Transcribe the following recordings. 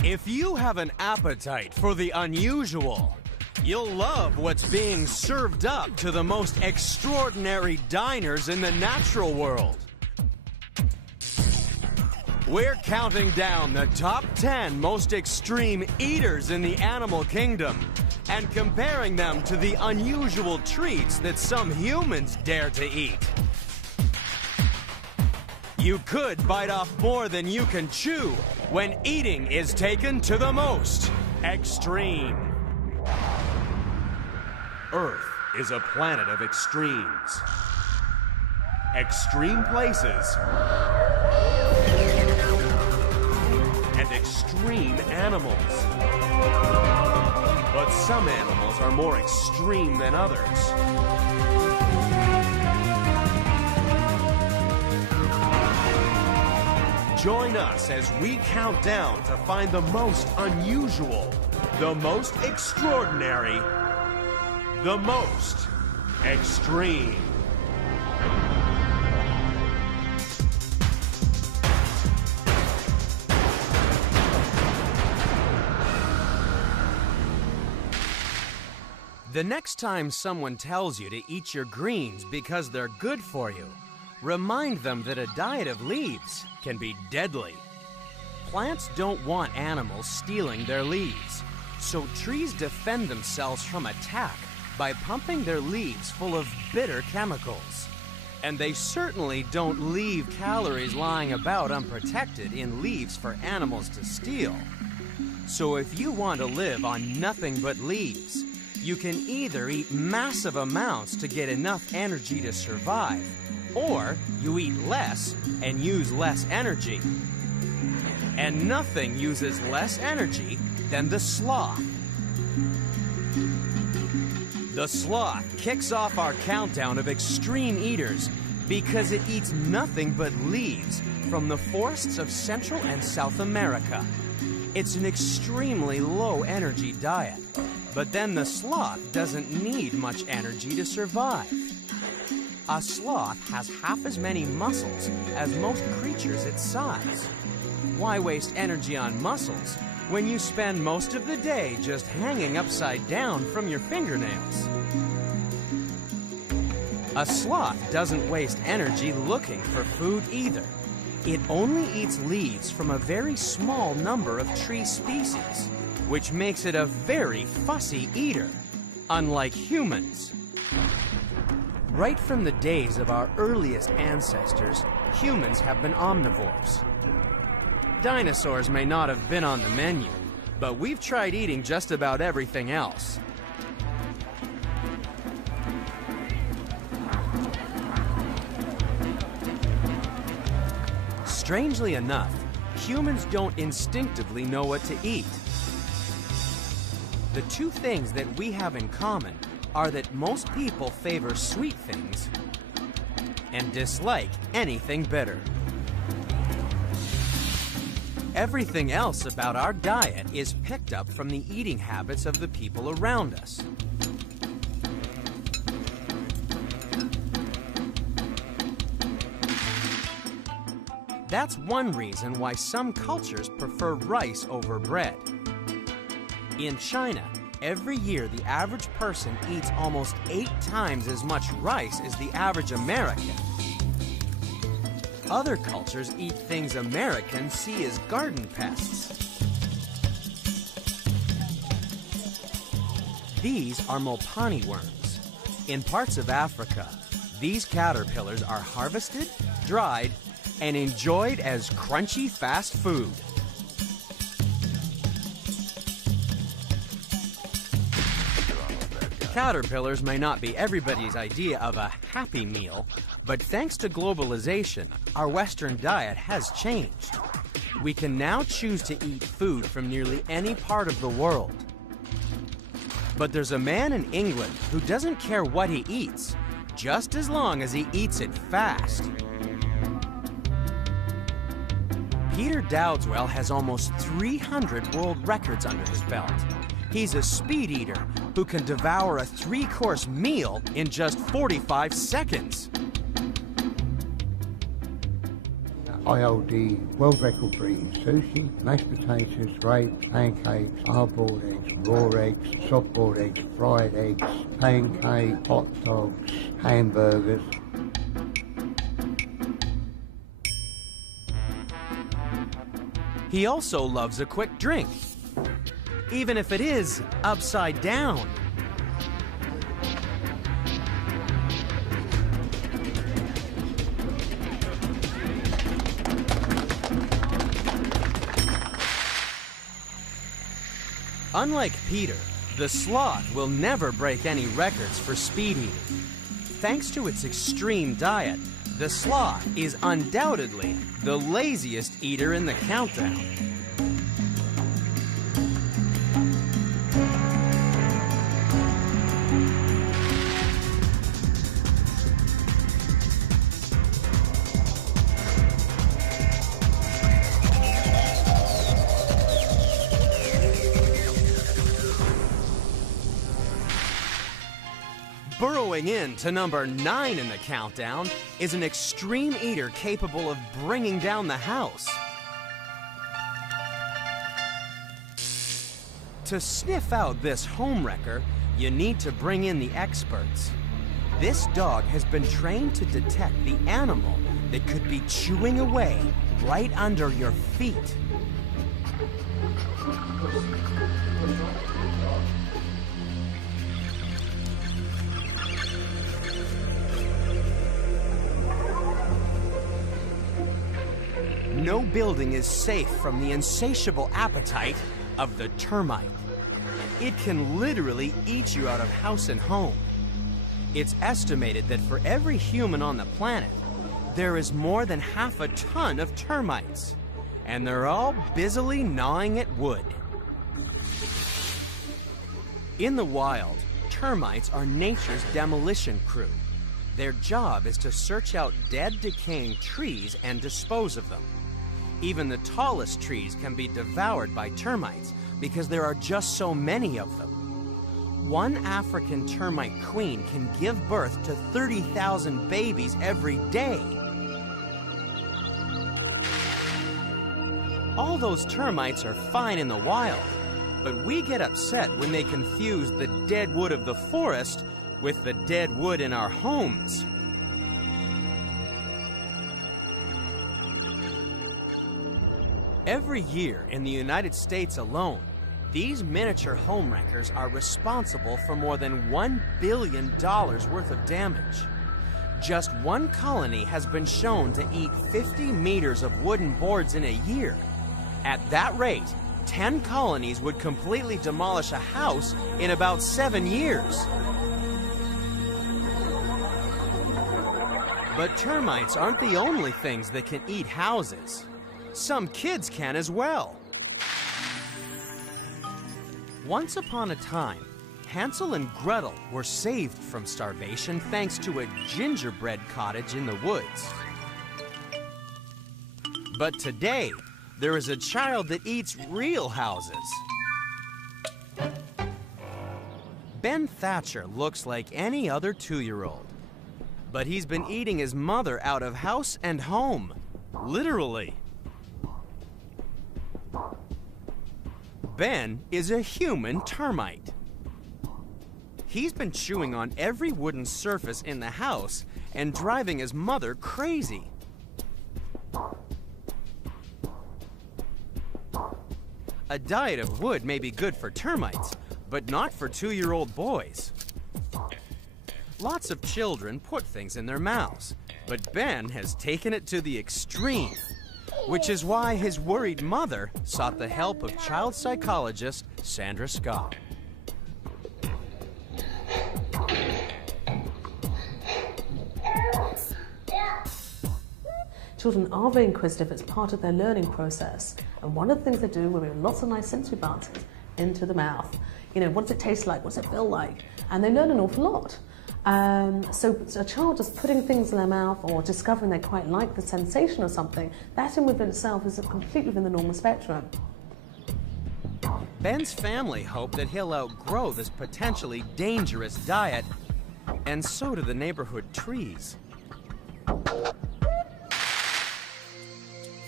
If you have an appetite for the unusual, you'll love what's being served up to the most extraordinary diners in the natural world. We're counting down the top 10 most extreme eaters in the animal kingdom and comparing them to the unusual treats that some humans dare to eat. You could bite off more than you can chew when eating is taken to the most extreme. Earth is a planet of extremes. Extreme places and extreme animals. But some animals are more extreme than others. Join us as we count down to find the most unusual, the most extraordinary, the most extreme. The next time someone tells you to eat your greens because they're good for you, remind them that a diet of leaves can be deadly. Plants don't want animals stealing their leaves, so trees defend themselves from attack by pumping their leaves full of bitter chemicals. And they certainly don't leave calories lying about unprotected in leaves for animals to steal. So if you want to live on nothing but leaves, you can either eat massive amounts to get enough energy to survive, or you eat less and use less energy. And nothing uses less energy than the sloth. The sloth kicks off our countdown of extreme eaters because it eats nothing but leaves from the forests of Central and South America. It's an extremely low-energy diet, but then the sloth doesn't need much energy to survive. A sloth has half as many muscles as most creatures its size. Why waste energy on muscles when you spend most of the day just hanging upside down from your fingernails? A sloth doesn't waste energy looking for food either. It only eats leaves from a very small number of tree species, which makes it a very fussy eater, unlike humans. Right from the days of our earliest ancestors, humans have been omnivores. Dinosaurs may not have been on the menu, but we've tried eating just about everything else. Strangely enough, humans don't instinctively know what to eat. The two things that we have in common are that most people favor sweet things and dislike anything bitter. Everything else about our diet is picked up from the eating habits of the people around us. That's one reason why some cultures prefer rice over bread. In China, every year the average person eats almost 8 times as much rice as the average American. Other cultures eat things Americans see as garden pests. These are Mopani worms. In parts of Africa, these caterpillars are harvested, dried, and enjoyed as crunchy fast food. Caterpillars may not be everybody's idea of a happy meal, but thanks to globalization, our Western diet has changed. We can now choose to eat food from nearly any part of the world. But there's a man in England who doesn't care what he eats, just as long as he eats it fast. Peter Dowdeswell has almost 300 world records under his belt. He's a speed eater who can devour a 3-course meal in just 45 seconds. I hold the world record for eating sushi, mashed potatoes, grapes, pancakes, hard-boiled eggs, raw eggs, soft-boiled eggs, fried eggs, pancakes, hot dogs, hamburgers. He also loves a quick drink, even if it is upside down. Unlike Peter, the sloth will never break any records for speed eating. Thanks to its extreme diet, the sloth is undoubtedly the laziest eater in the countdown. Burrowing in to number 9 in the countdown is an extreme eater capable of bringing down the house. To sniff out this homewrecker, you need to bring in the experts. This dog has been trained to detect the animal that could be chewing away right under your feet. No building is safe from the insatiable appetite of the termite. It can literally eat you out of house and home. It's estimated that for every human on the planet, there is more than half a ton of termites, and they're all busily gnawing at wood. In the wild, termites are nature's demolition crew. Their job is to search out dead, decaying trees and dispose of them. Even the tallest trees can be devoured by termites because there are just so many of them. One African termite queen can give birth to 30,000 babies every day. All those termites are fine in the wild, but we get upset when they confuse the dead wood of the forest with the dead wood in our homes. Every year in the United States alone, these miniature homewreckers are responsible for more than $1 billion worth of damage. Just one colony has been shown to eat 50 meters of wooden boards in a year. At that rate, 10 colonies would completely demolish a house in about 7 years. But termites aren't the only things that can eat houses. Some kids can as well. Once upon a time, Hansel and Gretel were saved from starvation thanks to a gingerbread cottage in the woods. But today, there is a child that eats real houses. Ben Thatcher looks like any other 2-year-old, but he's been eating his mother out of house and home, literally. Ben is a human termite. He's been chewing on every wooden surface in the house and driving his mother crazy. A diet of wood may be good for termites, but not for 2-year-old boys. Lots of children put things in their mouths, but Ben has taken it to the extreme, which is why his worried mother sought the help of child psychologist Sandra Scott. Children are very inquisitive. It's part of their learning process. And one of the things they do when we have lots of nice sensory bounces into the mouth. You know, what does it taste like? What does it feel like? And they learn an awful lot. So a child just putting things in their mouth or discovering they quite like the sensation of something, that in within itself is completely within the normal spectrum. Ben's family hope that he'll outgrow this potentially dangerous diet, and so do the neighborhood trees.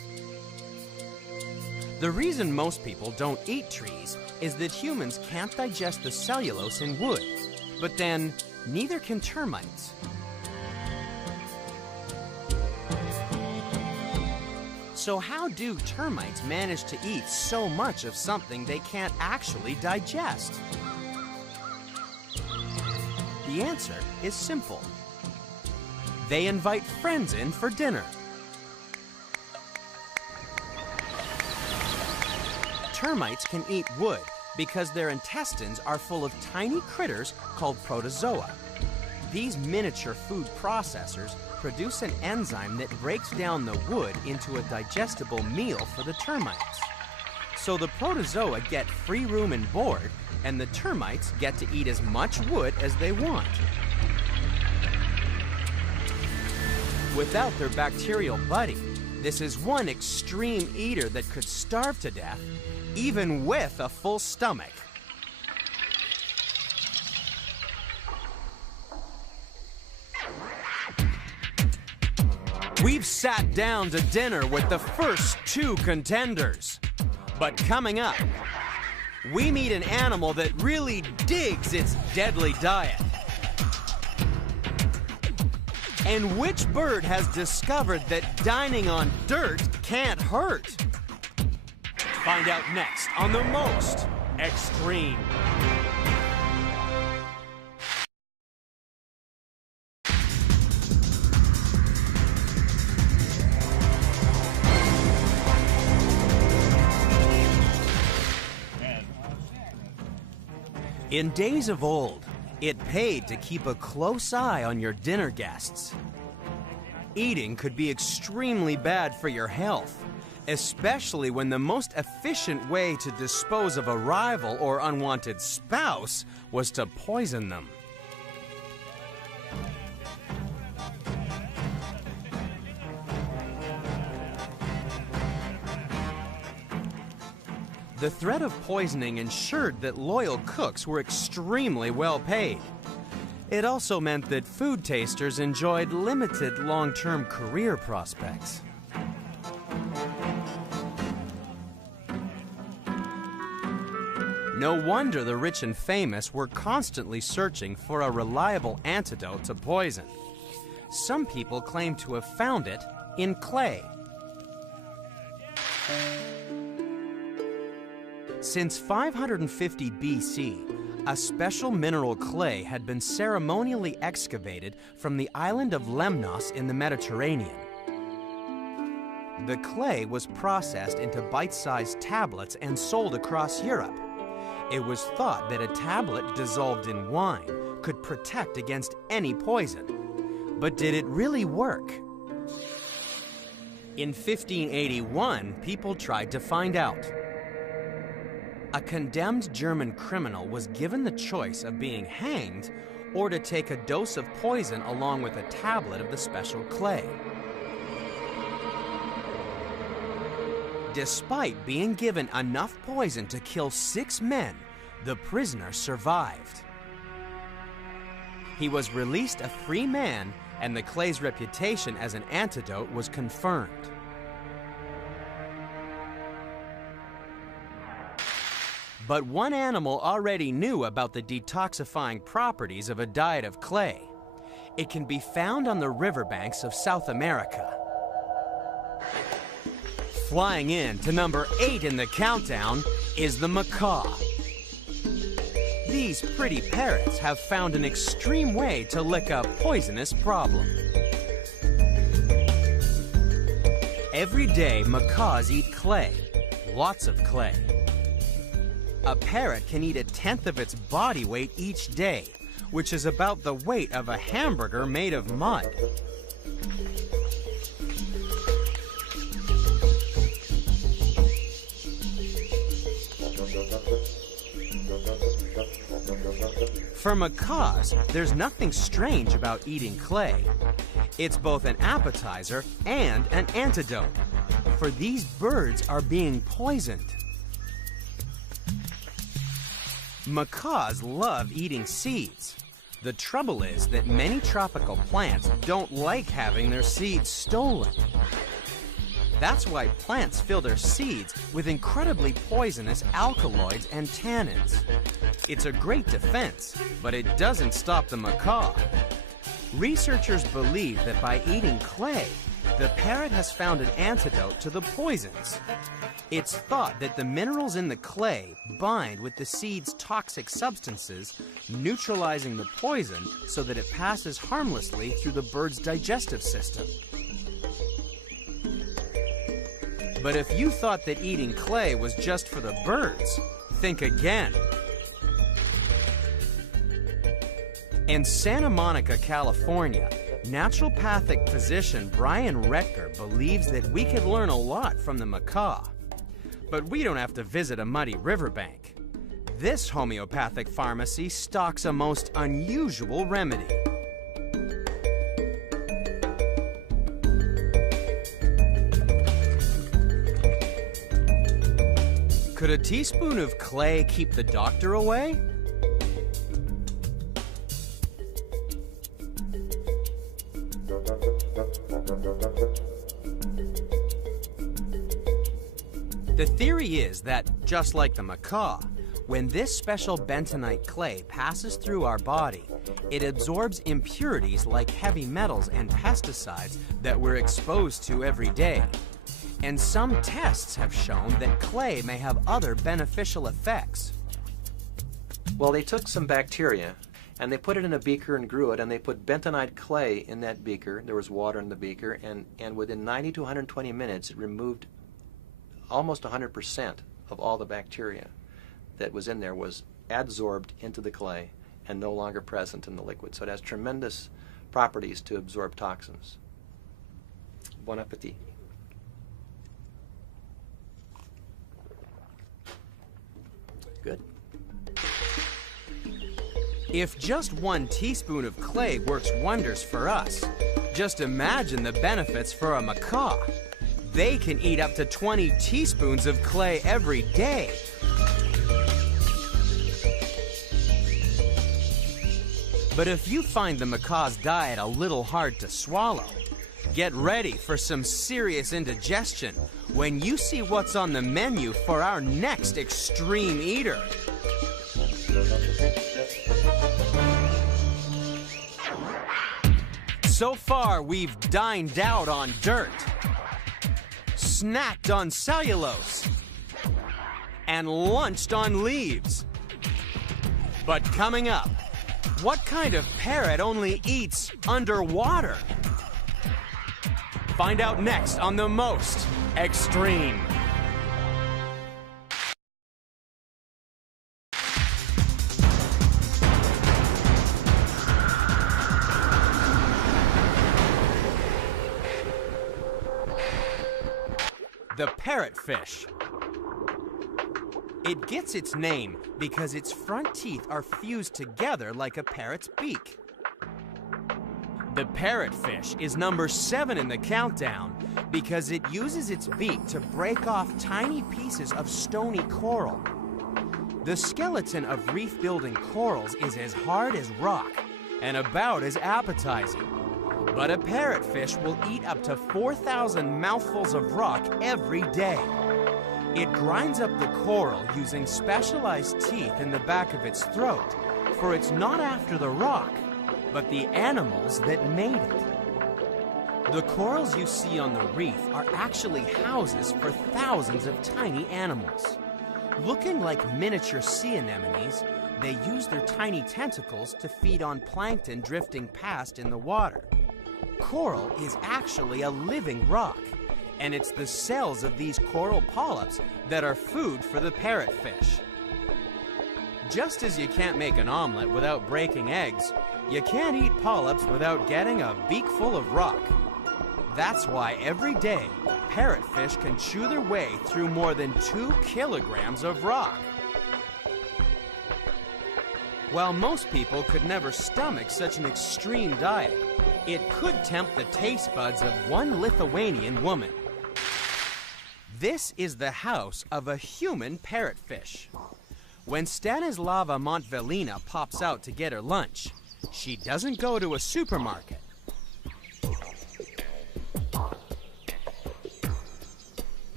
The reason most people don't eat trees is that humans can't digest the cellulose in wood, but then neither can termites. So how do termites manage to eat so much of something they can't actually digest? The answer is simple. They invite friends in for dinner. Termites can eat wood because their intestines are full of tiny critters called protozoa. These miniature food processors produce an enzyme that breaks down the wood into a digestible meal for the termites. So the protozoa get free room and board, and the termites get to eat as much wood as they want. Without their bacterial buddy, this is one extreme eater that could starve to death, even with a full stomach. We've sat down to dinner with the first two contenders. But coming up, we meet an animal that really digs its deadly diet. And which bird has discovered that dining on dirt can't hurt? Find out next on The Most Extreme. In days of old, it paid to keep a close eye on your dinner guests. Eating could be extremely bad for your health, especially when the most efficient way to dispose of a rival or unwanted spouse was to poison them. The threat of poisoning ensured that loyal cooks were extremely well paid. It also meant that food tasters enjoyed limited long-term career prospects. No wonder the rich and famous were constantly searching for a reliable antidote to poison. Some people claim to have found it in clay. Since 550 BC, a special mineral clay had been ceremonially excavated from the island of Lemnos in the Mediterranean. The clay was processed into bite-sized tablets and sold across Europe. It was thought that a tablet dissolved in wine could protect against any poison. But did it really work? In 1581, people tried to find out. A condemned German criminal was given the choice of being hanged or to take a dose of poison along with a tablet of the special clay. Despite being given enough poison to kill 6 men, the prisoner survived. He was released a free man, and the clay's reputation as an antidote was confirmed. But one animal already knew about the detoxifying properties of a diet of clay. It can be found on the riverbanks of South America. Flying in to number 8 in the countdown is the macaw. These pretty parrots have found an extreme way to lick a poisonous problem. Every day, macaws eat clay, lots of clay. A parrot can eat 1/10 of its body weight each day, which is about the weight of a hamburger made of mud. For macaws, there's nothing strange about eating clay. It's both an appetizer and an antidote, for these birds are being poisoned. Macaws love eating seeds. The trouble is that many tropical plants don't like having their seeds stolen. That's why plants fill their seeds with incredibly poisonous alkaloids and tannins. It's a great defense, but it doesn't stop the macaw. Researchers believe that by eating clay, the parrot has found an antidote to the poisons. It's thought that the minerals in the clay bind with the seed's toxic substances, neutralizing the poison so that it passes harmlessly through the bird's digestive system. But if you thought that eating clay was just for the birds, think again. In Santa Monica, California, naturopathic physician Brian Retker believes that we could learn a lot from the macaw. But we don't have to visit a muddy riverbank. This homeopathic pharmacy stocks a most unusual remedy. Could a teaspoon of clay keep the doctor away? The theory is that, just like the macaw, when this special bentonite clay passes through our body, it absorbs impurities like heavy metals and pesticides that we're exposed to every day. And some tests have shown that clay may have other beneficial effects. Well, they took some bacteria and they put it in a beaker and grew it, and they put bentonite clay in that beaker. There was water in the beaker, and within 90 to 120 minutes it removed almost 100% of all the bacteria that was in there was adsorbed into the clay and no longer present in the liquid. So it has tremendous properties to absorb toxins. Bon appetit. Good. If just 1 teaspoon of clay works wonders for us, just imagine the benefits for a macaw. They can eat up to 20 teaspoons of clay every day. But if you find the macaw's diet a little hard to swallow, get ready for some serious indigestion when you see what's on the menu for our next extreme eater. So far, we've dined out on dirt, snacked on cellulose, and lunched on leaves. But coming up, what kind of parrot only eats underwater? Find out next on The Most Extreme. The parrotfish. It gets its name because its front teeth are fused together like a parrot's beak. The parrotfish is number 7 in the countdown because it uses its beak to break off tiny pieces of stony coral. The skeleton of reef-building corals is as hard as rock and about as appetizing. But a parrotfish will eat up to 4,000 mouthfuls of rock every day. It grinds up the coral using specialized teeth in the back of its throat, for it's not after the rock, but the animals that made it. The corals you see on the reef are actually houses for thousands of tiny animals. Looking like miniature sea anemones, they use their tiny tentacles to feed on plankton drifting past in the water. Coral is actually a living rock, and it's the cells of these coral polyps that are food for the parrotfish. Just as you can't make an omelet without breaking eggs, you can't eat polyps without getting a beakful of rock. That's why every day, parrotfish can chew their way through more than 2 kilograms of rock. While most people could never stomach such an extreme diet, it could tempt the taste buds of one Lithuanian woman. This is the house of a human parrotfish. When Stanislava Montvelina pops out to get her lunch, she doesn't go to a supermarket.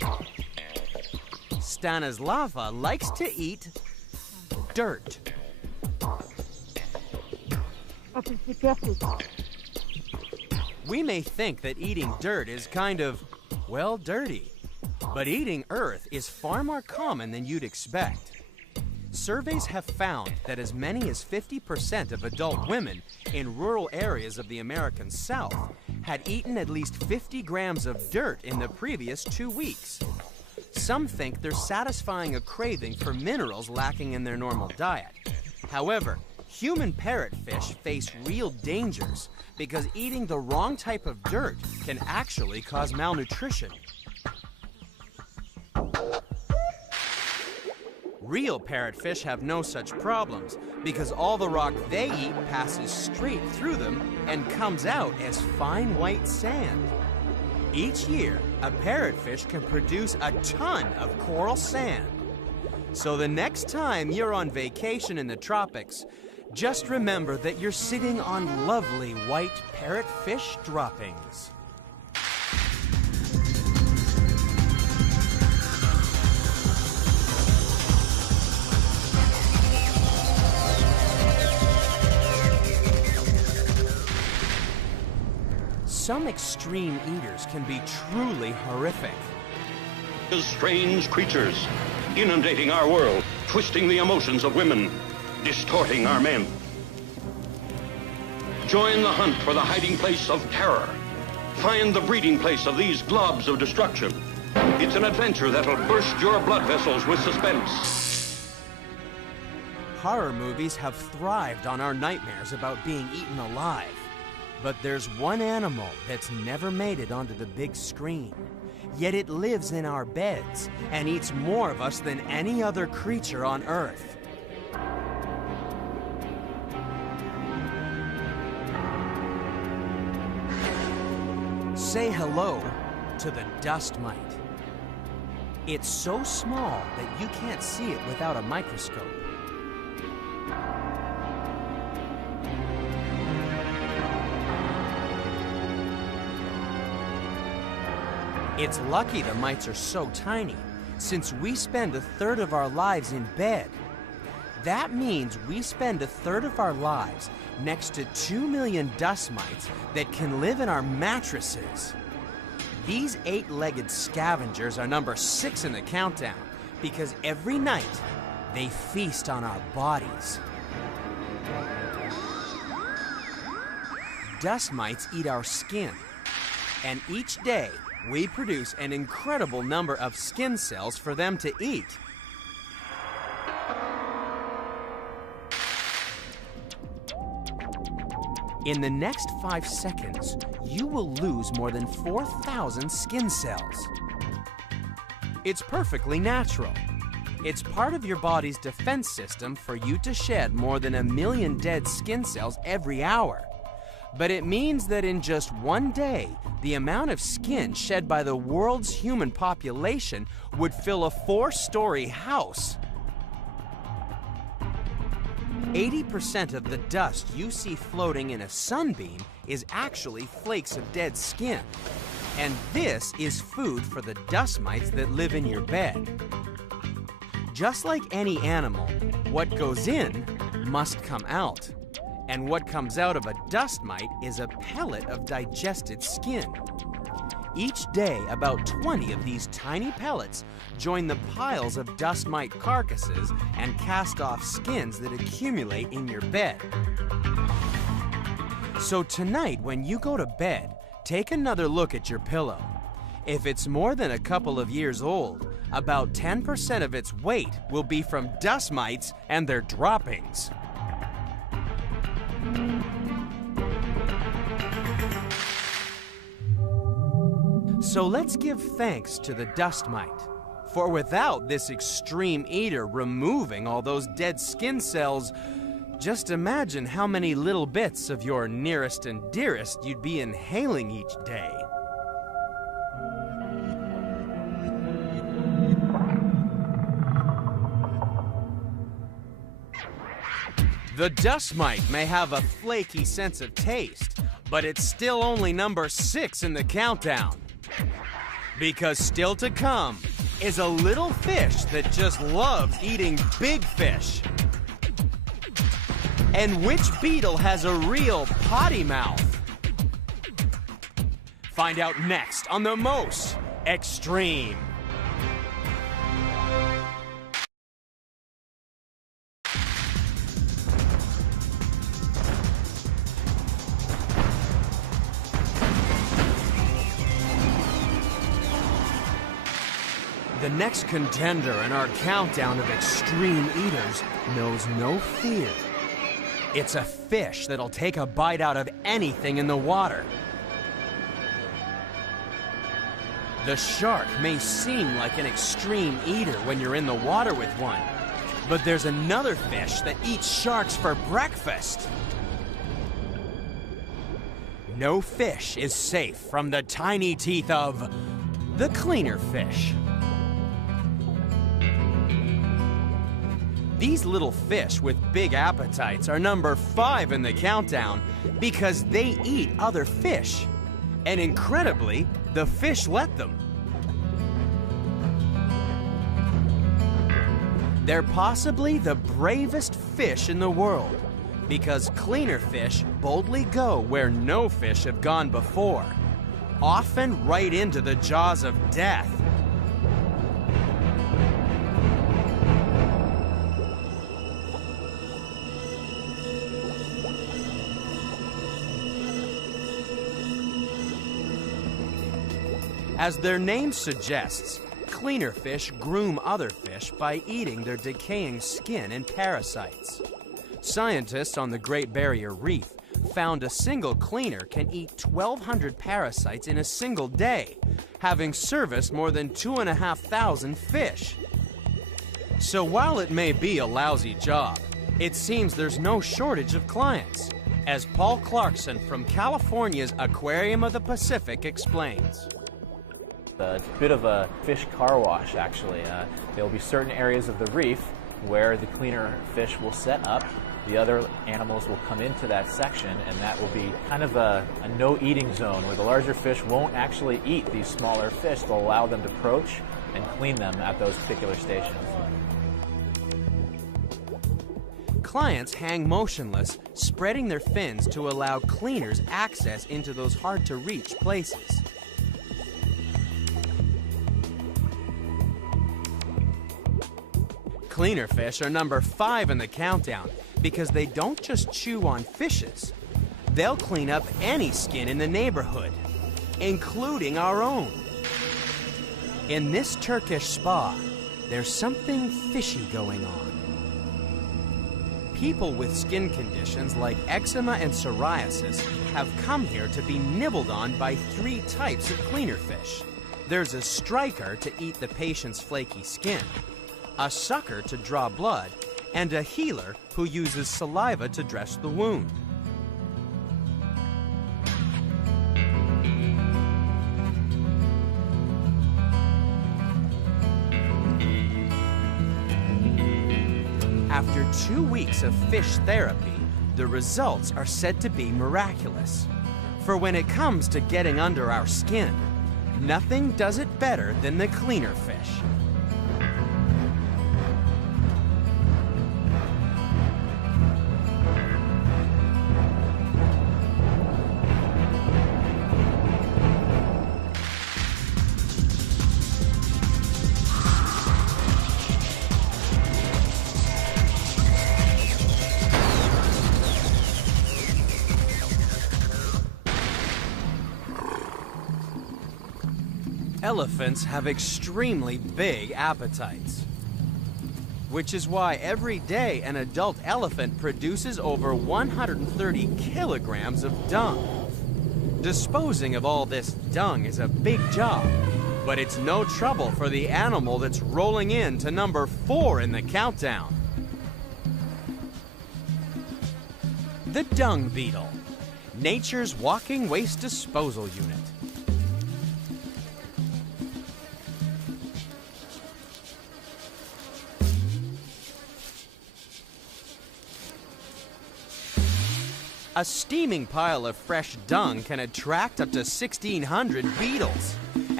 Stanislava likes to eat dirt. We may think that eating dirt is kind of, well, dirty. But eating earth is far more common than you'd expect. Surveys have found that as many as 50% of adult women in rural areas of the American South had eaten at least 50 grams of dirt in the previous 2 weeks. Some think they're satisfying a craving for minerals lacking in their normal diet. However, human parrotfish face real dangers because eating the wrong type of dirt can actually cause malnutrition. Real parrotfish have no such problems because all the rock they eat passes straight through them and comes out as fine white sand. Each year, a parrotfish can produce a ton of coral sand. So the next time you're on vacation in the tropics, just remember that you're sitting on lovely white parrotfish droppings. Some extreme eaters can be truly horrific. Strange creatures inundating our world, twisting the emotions of women, distorting our men. Join the hunt for the hiding place of terror. Find the breeding place of these globs of destruction. It's an adventure that'll burst your blood vessels with suspense. Horror movies have thrived on our nightmares about being eaten alive. But there's one animal that's never made it onto the big screen. Yet it lives in our beds and eats more of us than any other creature on Earth. Say hello to the dust mite. It's so small that you can't see it without a microscope. It's lucky the mites are so tiny, since we spend 1/3 of our lives in bed. That means we spend 1/3 of our lives next to 2 million dust mites that can live in our mattresses. These 8-legged scavengers are number 6 in the countdown because every night they feast on our bodies. Dust mites eat our skin, and each day we produce an incredible number of skin cells for them to eat. In the next 5 seconds, you will lose more than 4,000 skin cells. It's perfectly natural. It's part of your body's defense system for you to shed more than 1 million dead skin cells every hour. But it means that in just one day, the amount of skin shed by the world's human population would fill a 4-story house. 80% of the dust you see floating in a sunbeam is actually flakes of dead skin. And this is food for the dust mites that live in your bed. Just like any animal, what goes in must come out. And what comes out of a dust mite is a pellet of digested skin. Each day, about 20 of these tiny pellets join the piles of dust mite carcasses and cast off skins that accumulate in your bed. So tonight, when you go to bed, take another look at your pillow. If it's more than a couple of years old, about 10% of its weight will be from dust mites and their droppings. So let's give thanks to the dust mite, for without this extreme eater removing all those dead skin cells, just imagine how many little bits of your nearest and dearest you'd be inhaling each day. The dust mite may have a flaky sense of taste, but it's still only number 6 in the countdown. Because still to come is a little fish that just loves eating big fish. And which beetle has a real potty mouth? Find out next on The Most Extreme. The next contender in our countdown of extreme eaters knows no fear. It's a fish that'll take a bite out of anything in the water. The shark may seem like an extreme eater when you're in the water with one, but there's another fish that eats sharks for breakfast. No fish is safe from the tiny teeth of the cleaner fish. These little fish with big appetites are number 5 in the countdown because they eat other fish. And incredibly, the fish let them. They're possibly the bravest fish in the world because cleaner fish boldly go where no fish have gone before, often right into the jaws of death. As their name suggests, cleaner fish groom other fish by eating their decaying skin and parasites. Scientists on the Great Barrier Reef found a single cleaner can eat 1,200 parasites in a single day, having serviced more than 2,500 fish. So while it may be a lousy job, it seems there's no shortage of clients, as Paul Clarkson from California's Aquarium of the Pacific explains. It's a bit of a fish car wash, actually. There will be certain areas of the reef where the cleaner fish will set up. The other animals will come into that section, and that will be kind of a no-eating zone where the larger fish won't actually eat these smaller fish. They'll allow them to approach and clean them at those particular stations. Clients hang motionless, spreading their fins to allow cleaners access into those hard-to-reach places. Cleaner fish are number 5 in the countdown because they don't just chew on fishes. They'll clean up any skin in the neighborhood, including our own. In this Turkish spa, there's something fishy going on. People with skin conditions like eczema and psoriasis have come here to be nibbled on by 3 types of cleaner fish. There's a striker to eat the patient's flaky skin, a sucker to draw blood, and a healer who uses saliva to dress the wound. After 2 weeks of fish therapy, the results are said to be miraculous. For when it comes to getting under our skin, nothing does it better than the cleaner fish. Elephants have extremely big appetites, which is why every day an adult elephant produces over 130 kilograms of dung. Disposing of all this dung is a big job, but it's no trouble for the animal that's rolling in to number 4 in the countdown. The dung beetle, nature's walking waste disposal unit. A steaming pile of fresh dung can attract up to 1,600 beetles,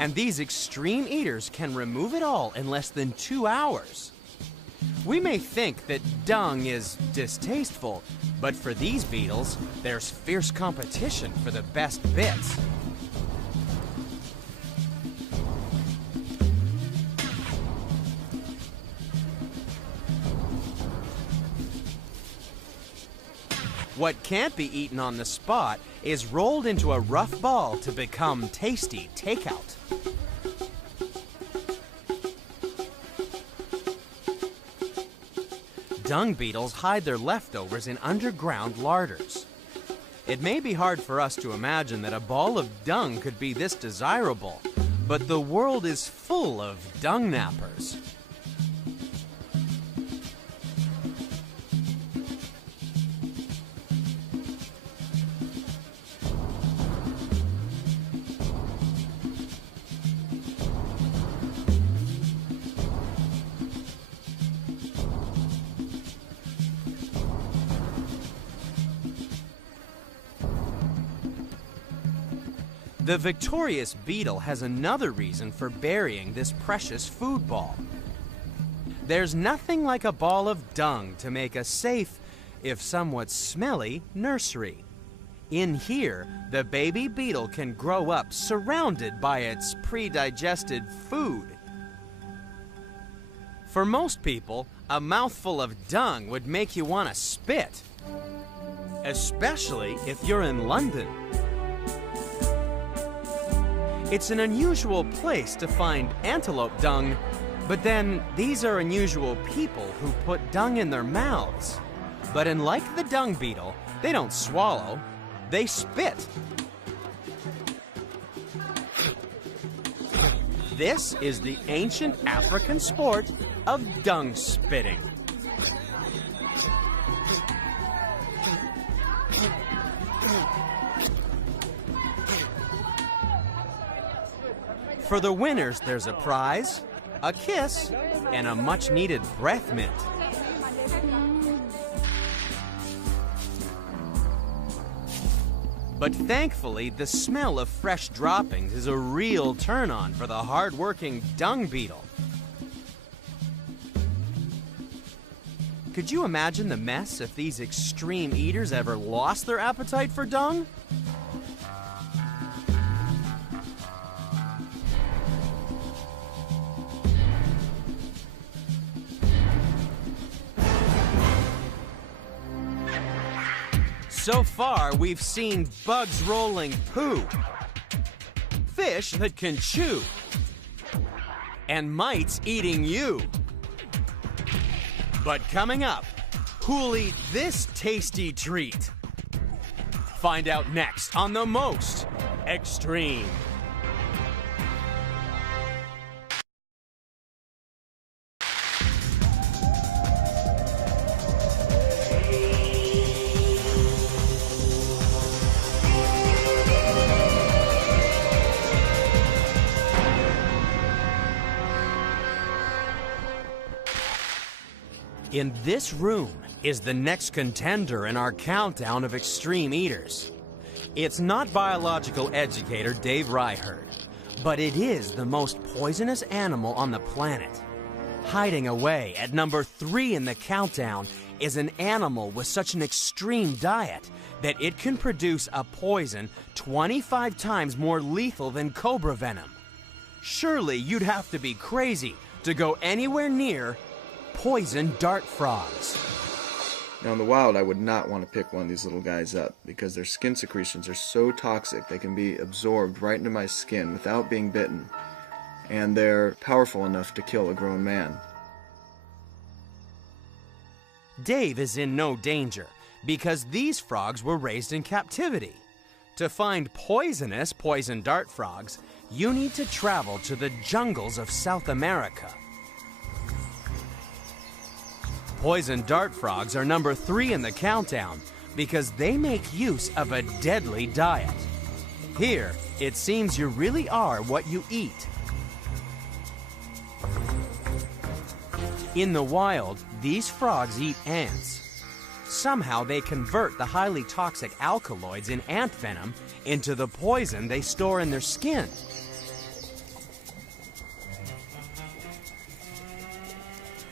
and these extreme eaters can remove it all in less than 2 hours. We may think that dung is distasteful, but for these beetles, there's fierce competition for the best bits. What can't be eaten on the spot is rolled into a rough ball to become tasty takeout. Dung beetles hide their leftovers in underground larders. It may be hard for us to imagine that a ball of dung could be this desirable, but the world is full of dung nappers. The victorious beetle has another reason for burying this precious food ball. There's nothing like a ball of dung to make a safe, if somewhat smelly, nursery. In here, the baby beetle can grow up surrounded by its pre-digested food. For most people, a mouthful of dung would make you want to spit, especially if you're in London. It's an unusual place to find antelope dung, but then these are unusual people who put dung in their mouths. But unlike the dung beetle, they don't swallow, they spit. This is the ancient African sport of dung spitting. For the winners, there's a prize, a kiss, and a much-needed breath mint. But thankfully, the smell of fresh droppings is a real turn-on for the hard-working dung beetle. Could you imagine the mess if these extreme eaters ever lost their appetite for dung? So far, we've seen bugs rolling poo, fish that can chew, and mites eating you. But coming up, who'll eat this tasty treat? Find out next on The Most Extreme. In this room is the next contender in our countdown of extreme eaters. It's not biological educator Dave Ryherd, but it is the most poisonous animal on the planet. Hiding away at number 3 in the countdown is an animal with such an extreme diet that it can produce a poison 25 times more lethal than cobra venom. Surely you'd have to be crazy to go anywhere near poison dart frogs. Now in the wild, I would not want to pick one of these little guys up because their skin secretions are so toxic they can be absorbed right into my skin without being bitten, and they're powerful enough to kill a grown man. Dave is in no danger because these frogs were raised in captivity. To find poisonous poison dart frogs, you need to travel to the jungles of South America. Poison dart frogs are number 3 in the countdown because they make use of a deadly diet. Here, it seems you really are what you eat. In the wild, these frogs eat ants. Somehow they convert the highly toxic alkaloids in ant venom into the poison they store in their skin.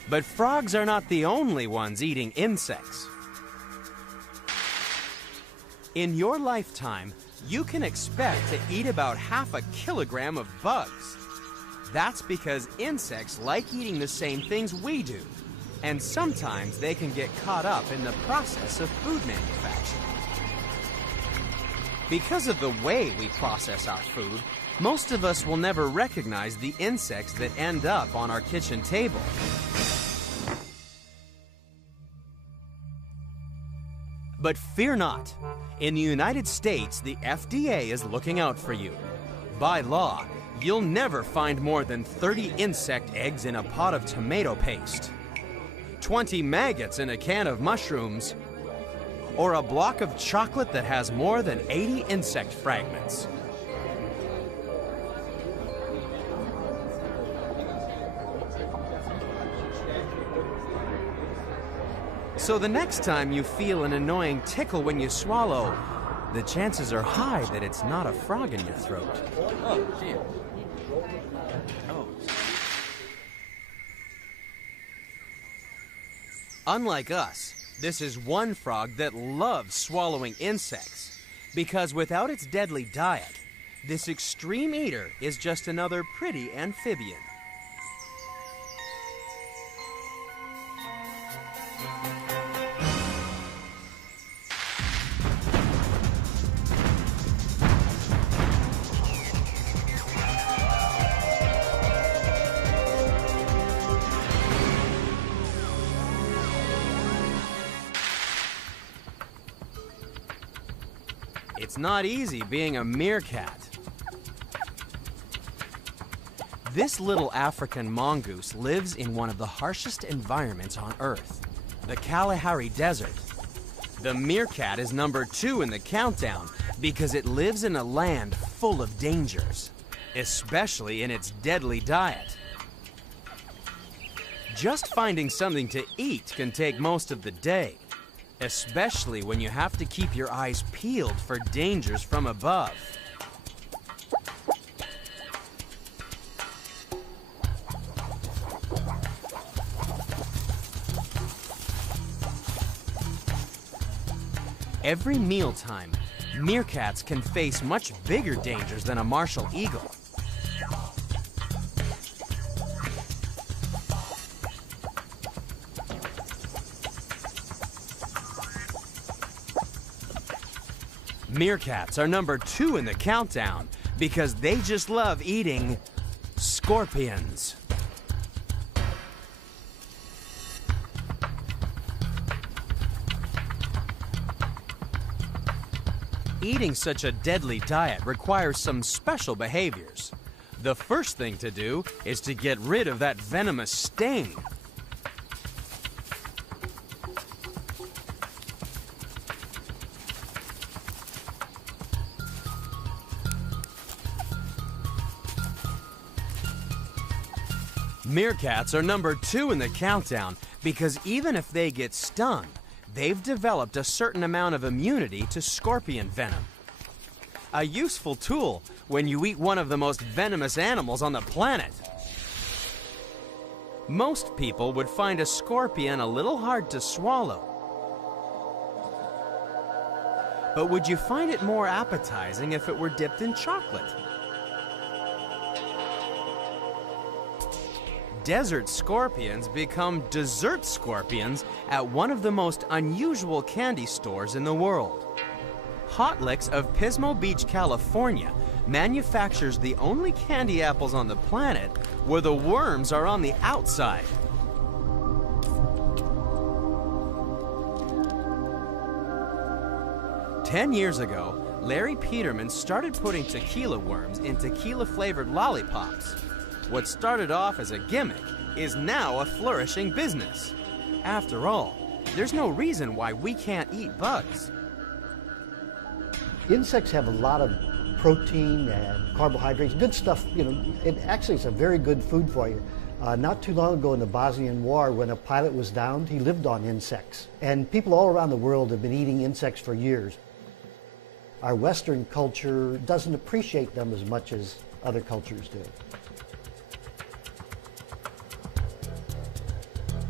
But frogs are not the only ones eating insects. In your lifetime, you can expect to eat about half a kilogram of bugs. That's because insects like eating the same things we do, and sometimes they can get caught up in the process of food manufacture. Because of the way we process our food, most of us will never recognize the insects that end up on our kitchen table. But fear not. In the United States, the FDA is looking out for you. By law, you'll never find more than 30 insect eggs in a pot of tomato paste, 20 maggots in a can of mushrooms, or a block of chocolate that has more than 80 insect fragments. So the next time you feel an annoying tickle when you swallow, the chances are high that it's not a frog in your throat. Oh, gee. Oh. Unlike us, this is one frog that loves swallowing insects, because without its deadly diet, this extreme eater is just another pretty amphibian. It's not easy being a meerkat. This little African mongoose lives in one of the harshest environments on Earth, the Kalahari Desert. The meerkat is number 2 in the countdown because it lives in a land full of dangers, especially in its deadly diet. Just finding something to eat can take most of the day, especially when you have to keep your eyes peeled for dangers from above. Every mealtime, meerkats can face much bigger dangers than a martial eagle. Meerkats are number 2 in the countdown because they just love eating scorpions. Eating such a deadly diet requires some special behaviors. The first thing to do is to get rid of that venomous sting. Meerkats are number 2 in the countdown because even if they get stung, they've developed a certain amount of immunity to scorpion venom. A useful tool when you eat one of the most venomous animals on the planet. Most people would find a scorpion a little hard to swallow. But would you find it more appetizing if it were dipped in chocolate? Desert scorpions become dessert scorpions at one of the most unusual candy stores in the world. Hot Licks of Pismo Beach, California manufactures the only candy apples on the planet where the worms are on the outside. "10 years ago, Larry Peterman started putting tequila worms in tequila-flavored lollipops. What started off as a gimmick is now a flourishing business. After all, there's no reason why we can't eat bugs." Insects have a lot of protein and carbohydrates, good stuff. You know, it actually is a very good food for you. Not too long ago in the Bosnian War, when a pilot was downed, he lived on insects. And people all around the world have been eating insects for years. Our Western culture doesn't appreciate them as much as other cultures do.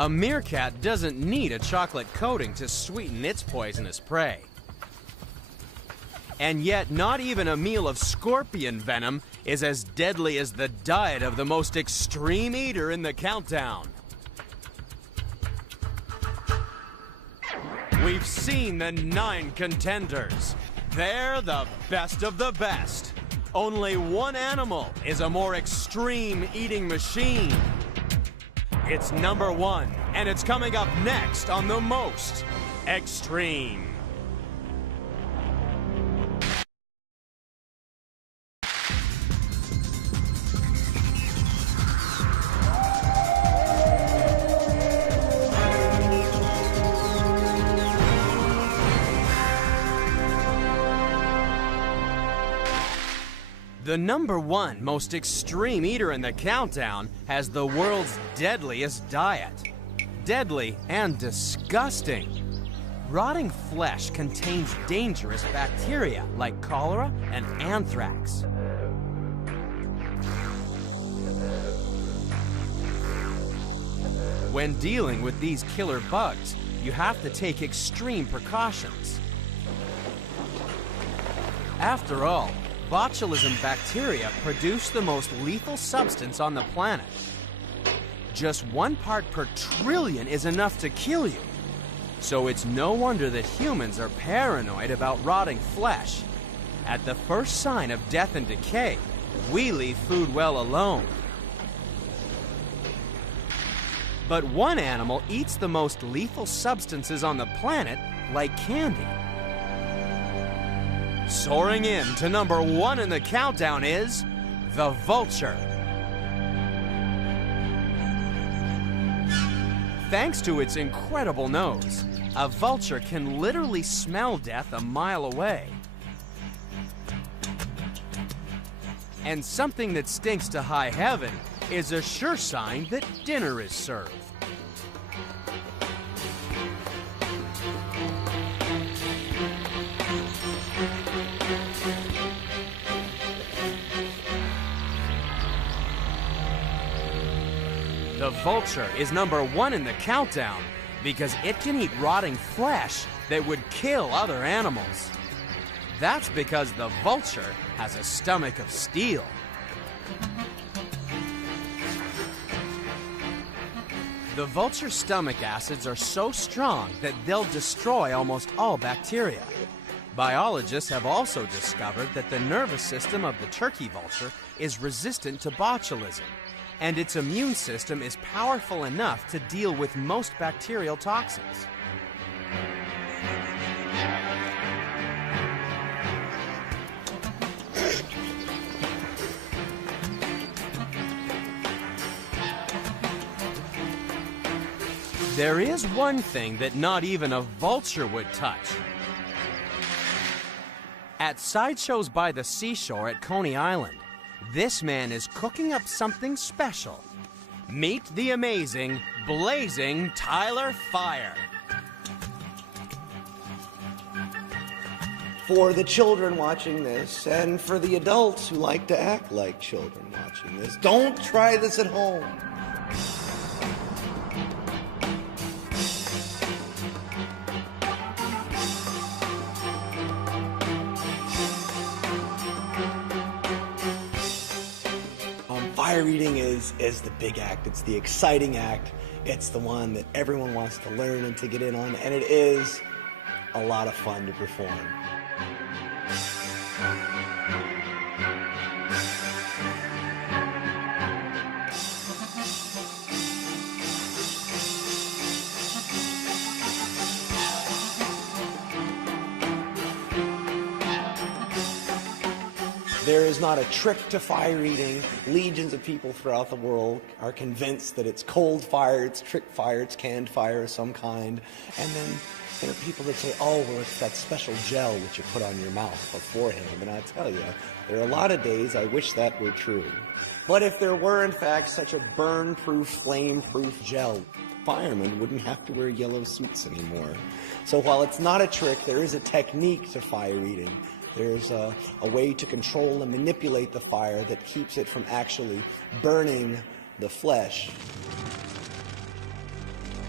A meerkat doesn't need a chocolate coating to sweeten its poisonous prey. And yet, not even a meal of scorpion venom is as deadly as the diet of the most extreme eater in the countdown. We've seen the 9 contenders. They're the best of the best. Only one animal is a more extreme eating machine. It's number 1, and it's coming up next on The Most Extreme. The number 1 most extreme eater in the countdown has the world's deadliest diet. Deadly and disgusting. Rotting flesh contains dangerous bacteria like cholera and anthrax. When dealing with these killer bugs, you have to take extreme precautions. After all, botulism bacteria produce the most lethal substance on the planet. Just 1 part per trillion is enough to kill you. So it's no wonder that humans are paranoid about rotting flesh. At the first sign of death and decay, we leave food well alone. But one animal eats the most lethal substances on the planet like candy. Soaring in to number 1 in the countdown is the vulture. Thanks to its incredible nose, a vulture can literally smell death a mile away. And something that stinks to high heaven is a sure sign that dinner is served. The vulture is number 1 in the countdown because it can eat rotting flesh that would kill other animals. That's because the vulture has a stomach of steel. The vulture's stomach acids are so strong that they'll destroy almost all bacteria. Biologists have also discovered that the nervous system of the turkey vulture is resistant to botulism, and its immune system is powerful enough to deal with most bacterial toxins. There is one thing that not even a vulture would touch. At Sideshows by the Seashore at Coney Island, this man is cooking up something special. Meet the amazing, blazing Tyler Fire. For the children watching this, and for the adults who like to act like children watching this, don't try this at home. Fire eating is the big act. It's the exciting act. It's the one that everyone wants to learn and to get in on, and it is a lot of fun to perform. There is not a trick to fire eating. Legions of people throughout the world are convinced that it's cold fire, it's trick fire, it's canned fire of some kind. And then there are people that say, oh, well, it's that special gel that you put on your mouth beforehand. And I tell you, there are a lot of days I wish that were true. But if there were, in fact, such a burn-proof, flame-proof gel, firemen wouldn't have to wear yellow suits anymore. So while it's not a trick, there is a technique to fire eating. There's a way to control and manipulate the fire that keeps it from actually burning the flesh.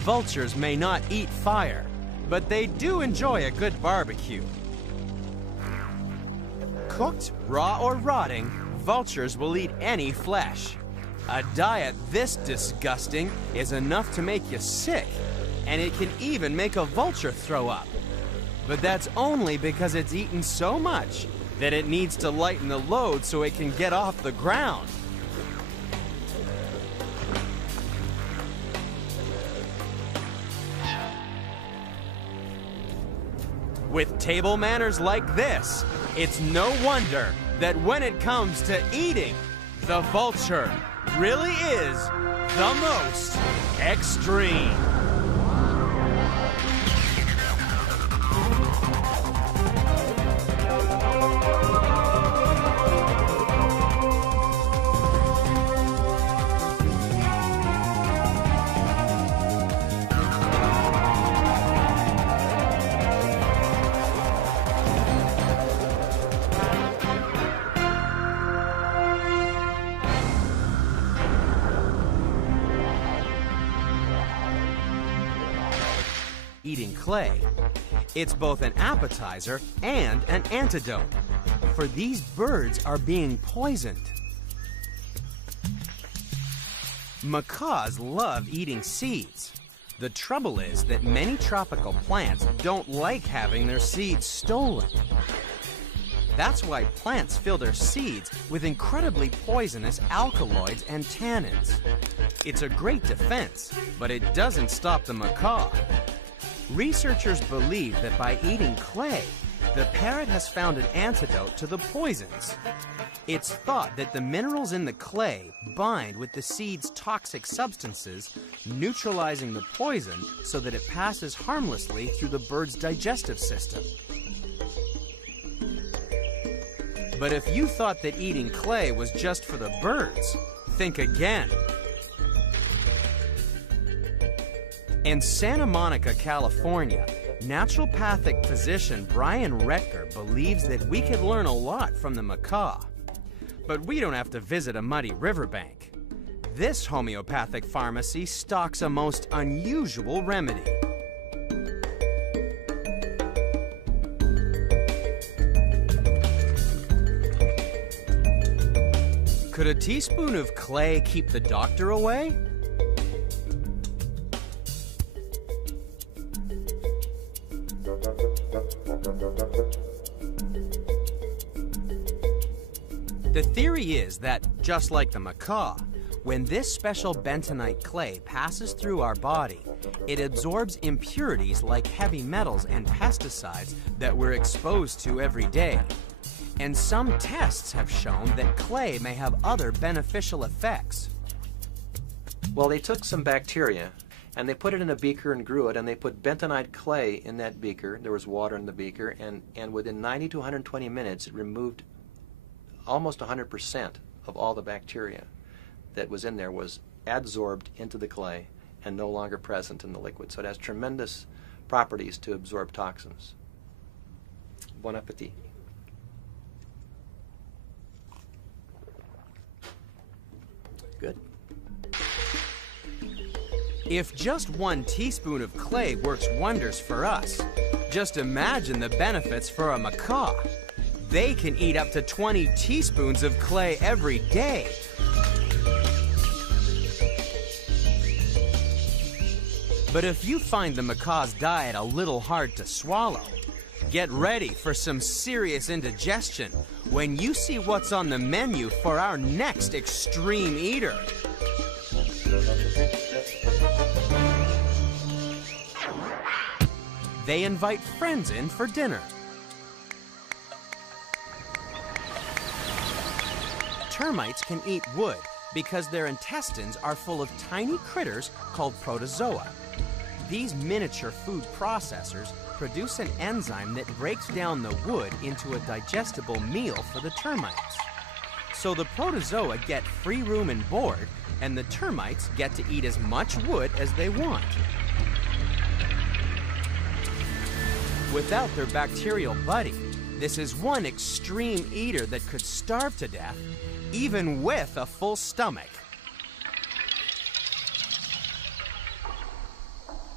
Vultures may not eat fire, but they do enjoy a good barbecue. Cooked, raw, or rotting, vultures will eat any flesh. A diet this disgusting is enough to make you sick, and it can even make a vulture throw up. But that's only because it's eaten so much that it needs to lighten the load so it can get off the ground. With table manners like this, it's no wonder that when it comes to eating, the vulture really is the most extreme. Eating clay. It's both an appetizer and an antidote, for these birds are being poisoned. Macaws love eating seeds. The trouble is that many tropical plants don't like having their seeds stolen. That's why plants fill their seeds with incredibly poisonous alkaloids and tannins. It's a great defense, but it doesn't stop the macaw. Researchers believe that by eating clay, the parrot has found an antidote to the poisons. It's thought that the minerals in the clay bind with the seed's toxic substances, neutralizing the poison so that it passes harmlessly through the bird's digestive system. But if you thought that eating clay was just for the birds, think again. In Santa Monica, California, naturopathic physician Brian Retker believes that we could learn a lot from the macaw. But we don't have to visit a muddy riverbank. This homeopathic pharmacy stocks a most unusual remedy. Could a teaspoon of clay keep the doctor away? The theory is that, just like the macaw, when this special bentonite clay passes through our body, it absorbs impurities like heavy metals and pesticides that we're exposed to every day. And some tests have shown that clay may have other beneficial effects. Well, they took some bacteria and they put it in a beaker and grew it, and they put bentonite clay in that beaker. There was water in the beaker, and within 90 to 120 minutes, it removed almost 100% of all the bacteria that was in there was adsorbed into the clay and no longer present in the liquid. So it has tremendous properties to absorb toxins. Bon appetit. Good. If just 1 teaspoon of clay works wonders for us, just imagine the benefits for a macaw. They can eat up to 20 teaspoons of clay every day. But if you find the macaw's diet a little hard to swallow, get ready for some serious indigestion when you see what's on the menu for our next extreme eater. They invite friends in for dinner. Termites can eat wood because their intestines are full of tiny critters called protozoa. These miniature food processors produce an enzyme that breaks down the wood into a digestible meal for the termites. So the protozoa get free room and board, and the termites get to eat as much wood as they want. Without their bacterial buddy, this is one extreme eater that could starve to death, even with a full stomach.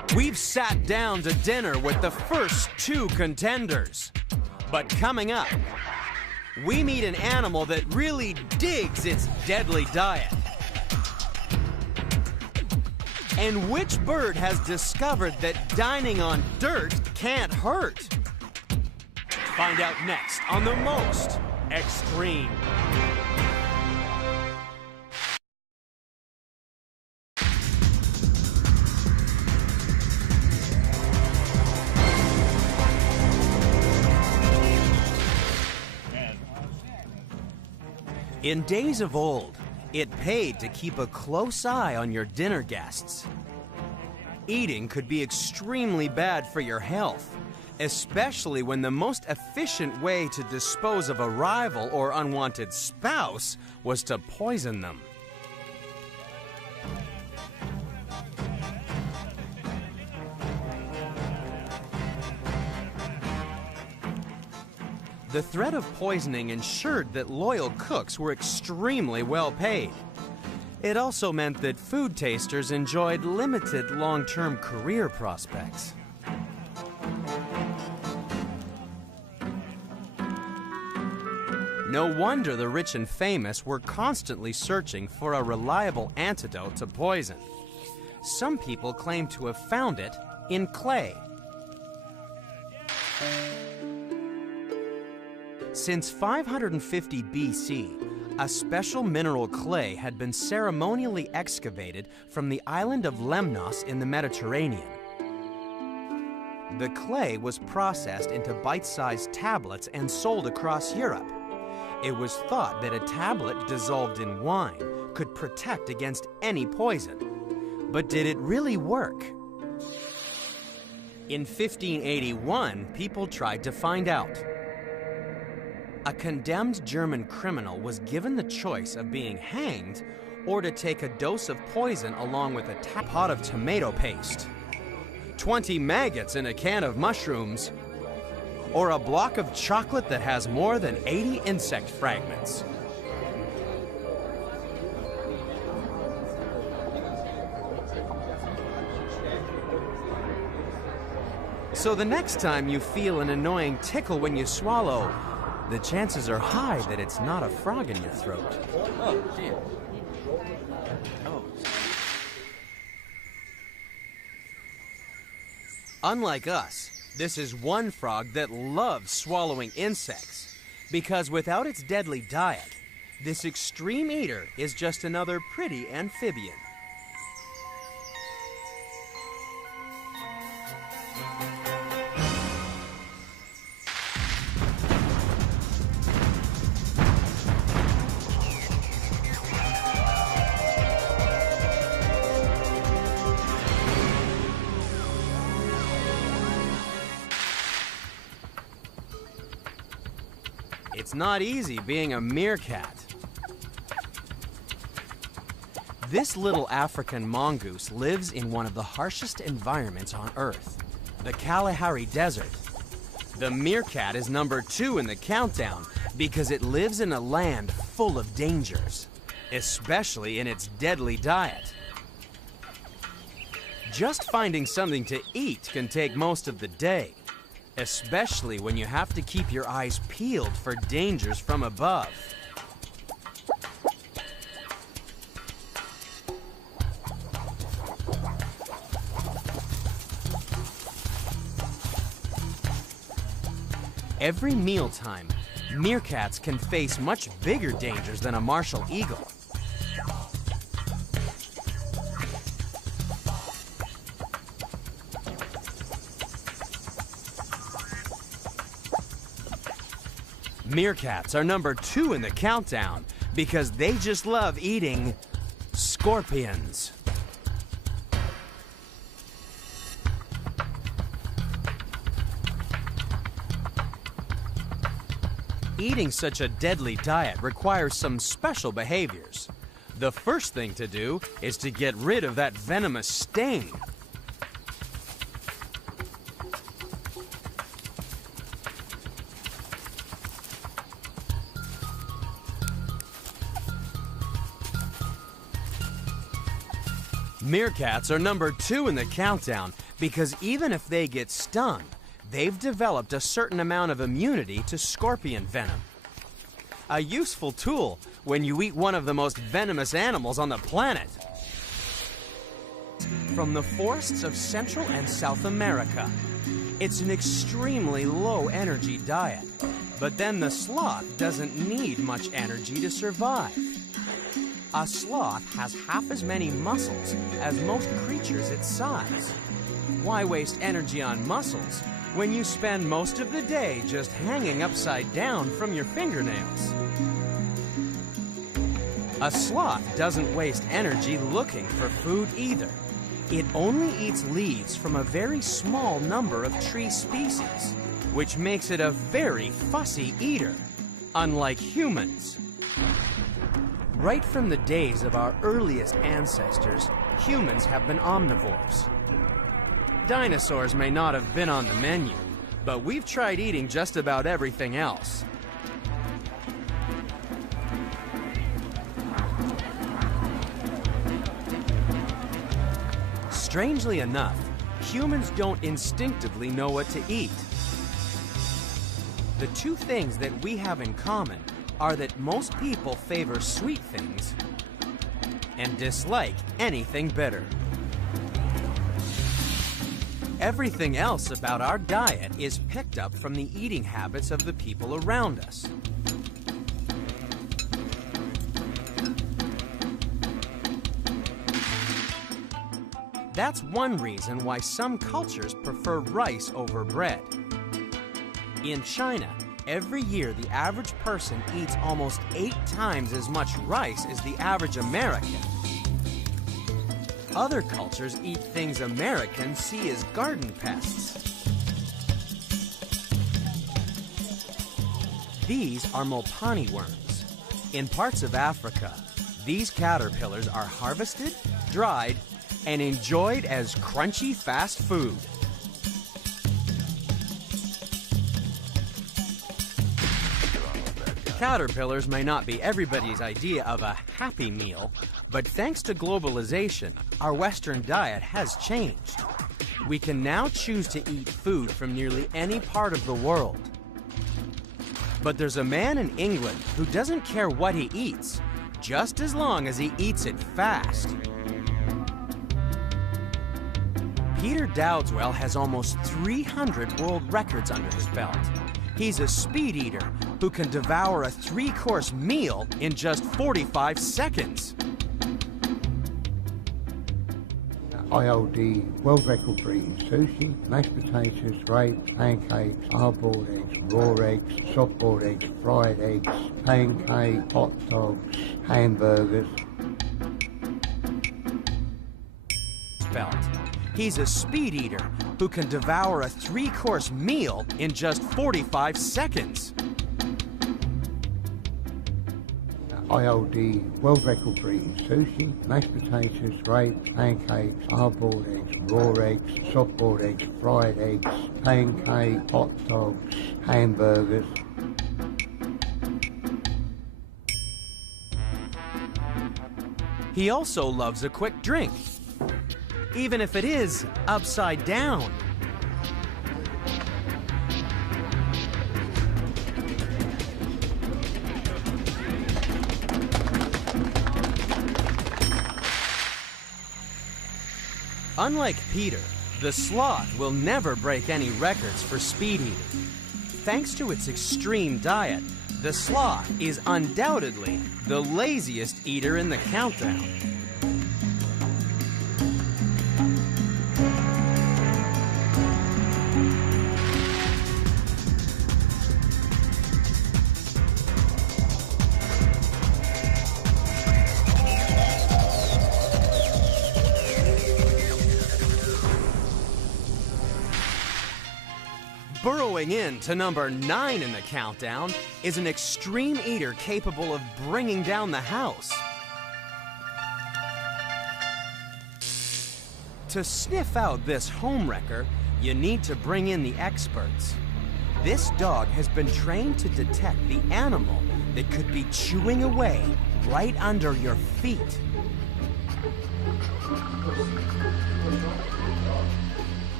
We've sat down to dinner with the first two contenders. But coming up, we meet an animal that really digs its deadly diet. And which bird has discovered that dining on dirt can't hurt? Find out next on The Most Extreme. In days of old, it paid to keep a close eye on your dinner guests. Eating could be extremely bad for your health, especially when the most efficient way to dispose of a rival or unwanted spouse was to poison them. The threat of poisoning ensured that loyal cooks were extremely well paid. It also meant that food tasters enjoyed limited long-term career prospects. No wonder the rich and famous were constantly searching for a reliable antidote to poison. Some people claim to have found it in clay. Since 550 BC, a special mineral clay had been ceremonially excavated from the island of Lemnos in the Mediterranean. The clay was processed into bite-sized tablets and sold across Europe. It was thought that a tablet dissolved in wine could protect against any poison. But did it really work? In 1581, people tried to find out. A condemned German criminal was given the choice of being hanged or to take a dose of poison along with a pot of tomato paste, 20 maggots in a can of mushrooms, or a block of chocolate that has more than 80 insect fragments. So the next time you feel an annoying tickle when you swallow, the chances are high that it's not a frog in your throat. Oh, gee. Oh. Unlike us, this is one frog that loves swallowing insects, because without its deadly diet, this extreme eater is just another pretty amphibian. It's not easy being a meerkat. This little African mongoose lives in one of the harshest environments on Earth, the Kalahari Desert. The meerkat is number 2 in the countdown because it lives in a land full of dangers, especially in its deadly diet. Just finding something to eat can take most of the day, especially when you have to keep your eyes peeled for dangers from above. Every mealtime, meerkats can face much bigger dangers than a martial eagle. Meerkats are number 2 in the countdown because they just love eating scorpions. Eating such a deadly diet requires some special behaviors. The first thing to do is to get rid of that venomous sting. Meerkats are number 2 in the countdown because even if they get stung, they've developed a certain amount of immunity to scorpion venom. A useful tool when you eat one of the most venomous animals on the planet. From the forests of Central and South America, it's an extremely low-energy diet. But then the sloth doesn't need much energy to survive. A sloth has half as many muscles as most creatures its size. Why waste energy on muscles when you spend most of the day just hanging upside down from your fingernails? A sloth doesn't waste energy looking for food either. It only eats leaves from a very small number of tree species, which makes it a very fussy eater, unlike humans. Right from the days of our earliest ancestors, humans have been omnivores. Dinosaurs may not have been on the menu, but we've tried eating just about everything else. Strangely enough, humans don't instinctively know what to eat. The two things that we have in common are that most people favor sweet things and dislike anything bitter. Everything else about our diet is picked up from the eating habits of the people around us. That's one reason why some cultures prefer rice over bread. In China, every year the average person eats almost 8 times as much rice as the average American. Other cultures eat things Americans see as garden pests. These are Mopani worms. In parts of Africa, these caterpillars are harvested, dried, and enjoyed as crunchy fast food. Caterpillars may not be everybody's idea of a happy meal, but thanks to globalization, our Western diet has changed. We can now choose to eat food from nearly any part of the world. But there's a man in England who doesn't care what he eats, just as long as he eats it fast. Peter Dowdeswell has almost 300 world records under his belt. He's a speed eater who can devour a 3-course meal in just 45 seconds. I hold the world record for eating sushi, mashed potatoes, grapes, pancakes, hard-boiled eggs, raw eggs, soft-boiled eggs, fried eggs, pancakes, hot dogs, hamburgers. Belt. He's a speed eater who can devour a 3-course meal in just 45 seconds. I hold the world record for eating sushi, mashed potatoes, grapes, pancakes, hard-boiled eggs, raw eggs, soft-boiled eggs, fried eggs, pancakes, hot dogs, hamburgers. He also loves a quick drink, even if it is upside down. Unlike Peter, the sloth will never break any records for speed eating. Thanks to its extreme diet, the sloth is undoubtedly the laziest eater in the countdown. Burrowing in to number 9 in the countdown is an extreme eater capable of bringing down the house. To sniff out this homewrecker, you need to bring in the experts. This dog has been trained to detect the animal that could be chewing away right under your feet.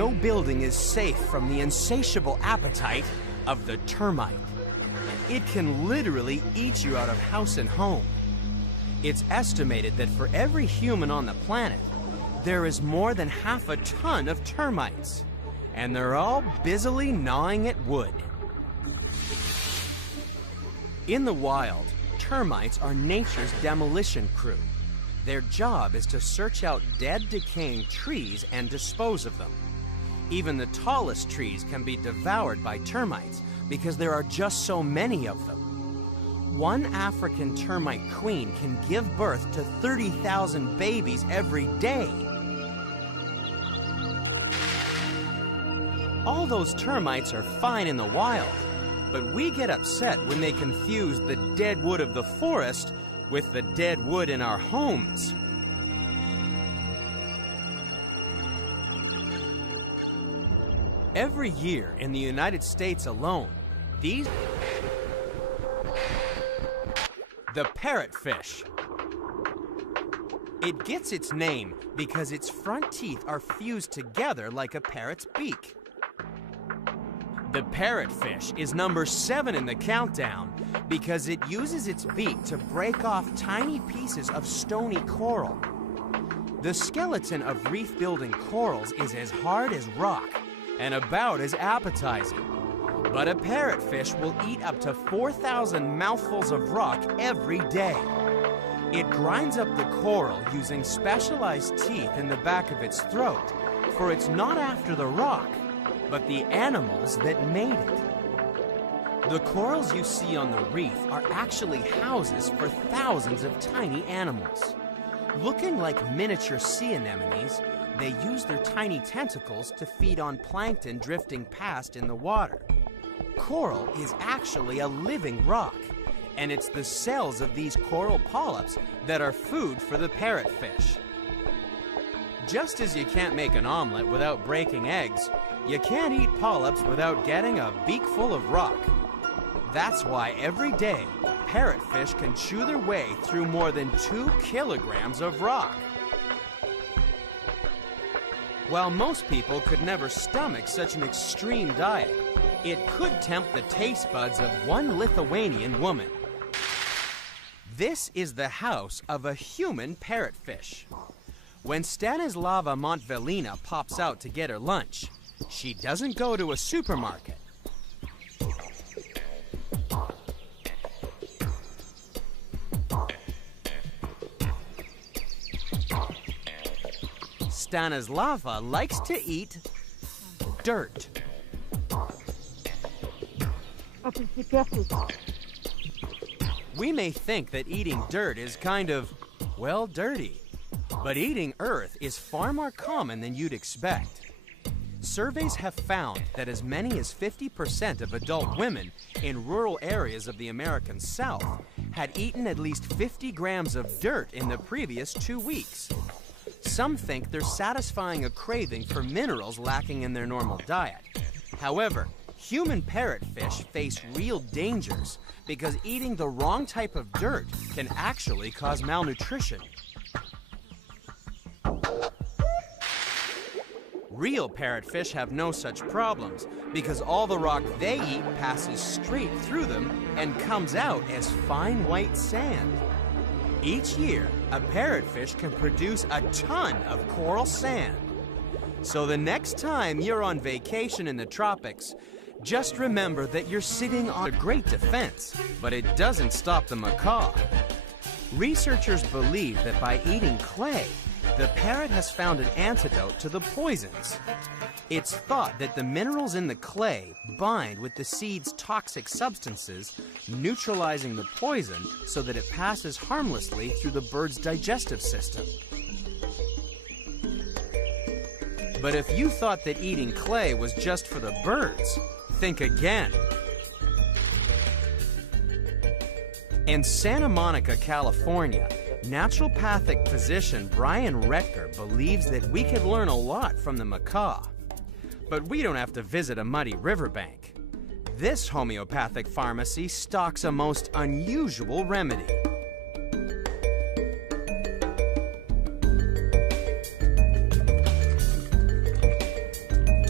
no building is safe from the insatiable appetite of the termite. It can literally eat you out of house and home. It's estimated that for every human on the planet, there is more than half a ton of termites, and they're all busily gnawing at wood. In the wild, termites are nature's demolition crew. Their job is to search out dead, decaying trees and dispose of them. Even the tallest trees can be devoured by termites because there are just so many of them. One African termite queen can give birth to 30,000 babies every day. All those termites are fine in the wild, but we get upset when they confuse the dead wood of the forest with the dead wood in our homes. Every year in the United States alone, the parrotfish. It gets its name because its front teeth are fused together like a parrot's beak. The parrotfish is number 7 in the countdown because it uses its beak to break off tiny pieces of stony coral. The skeleton of reef-building corals is as hard as rock and about as appetizing. But a parrotfish will eat up to 4,000 mouthfuls of rock every day. It grinds up the coral using specialized teeth in the back of its throat, for it's not after the rock, but the animals that made it. The corals you see on the reef are actually houses for thousands of tiny animals. Looking like miniature sea anemones, they use their tiny tentacles to feed on plankton drifting past in the water. Coral is actually a living rock, and it's the cells of these coral polyps that are food for the parrotfish. Just as you can't make an omelet without breaking eggs, you can't eat polyps without getting a beakful of rock. That's why every day, parrotfish can chew their way through more than 2 kilograms of rock. While most people could never stomach such an extreme diet, it could tempt the taste buds of one Lithuanian woman. This is the house of a human parrotfish. When Stanislava Montvelina pops out to get her lunch, she doesn't go to a supermarket. Stanislava likes to eat dirt. We may think that eating dirt is kind of, well, dirty. But eating earth is far more common than you'd expect. Surveys have found that as many as 50% of adult women in rural areas of the American South had eaten at least 50 grams of dirt in the previous 2 weeks. Some think they're satisfying a craving for minerals lacking in their normal diet. However, human parrotfish face real dangers because eating the wrong type of dirt can actually cause malnutrition. Real parrotfish have no such problems because all the rock they eat passes straight through them and comes out as fine white sand. Each year, a parrotfish can produce a ton of coral sand. So the next time you're on vacation in the tropics, just remember that you're sitting on a great defense, but it doesn't stop the macaw. Researchers believe that by eating clay, the parrot has found an antidote to the poisons. It's thought that the minerals in the clay bind with the seed's toxic substances, neutralizing the poison so that it passes harmlessly through the bird's digestive system. But if you thought that eating clay was just for the birds, think again. In Santa Monica, California, naturopathic physician Brian Retker believes that we could learn a lot from the macaw. But we don't have to visit a muddy riverbank. This homeopathic pharmacy stocks a most unusual remedy.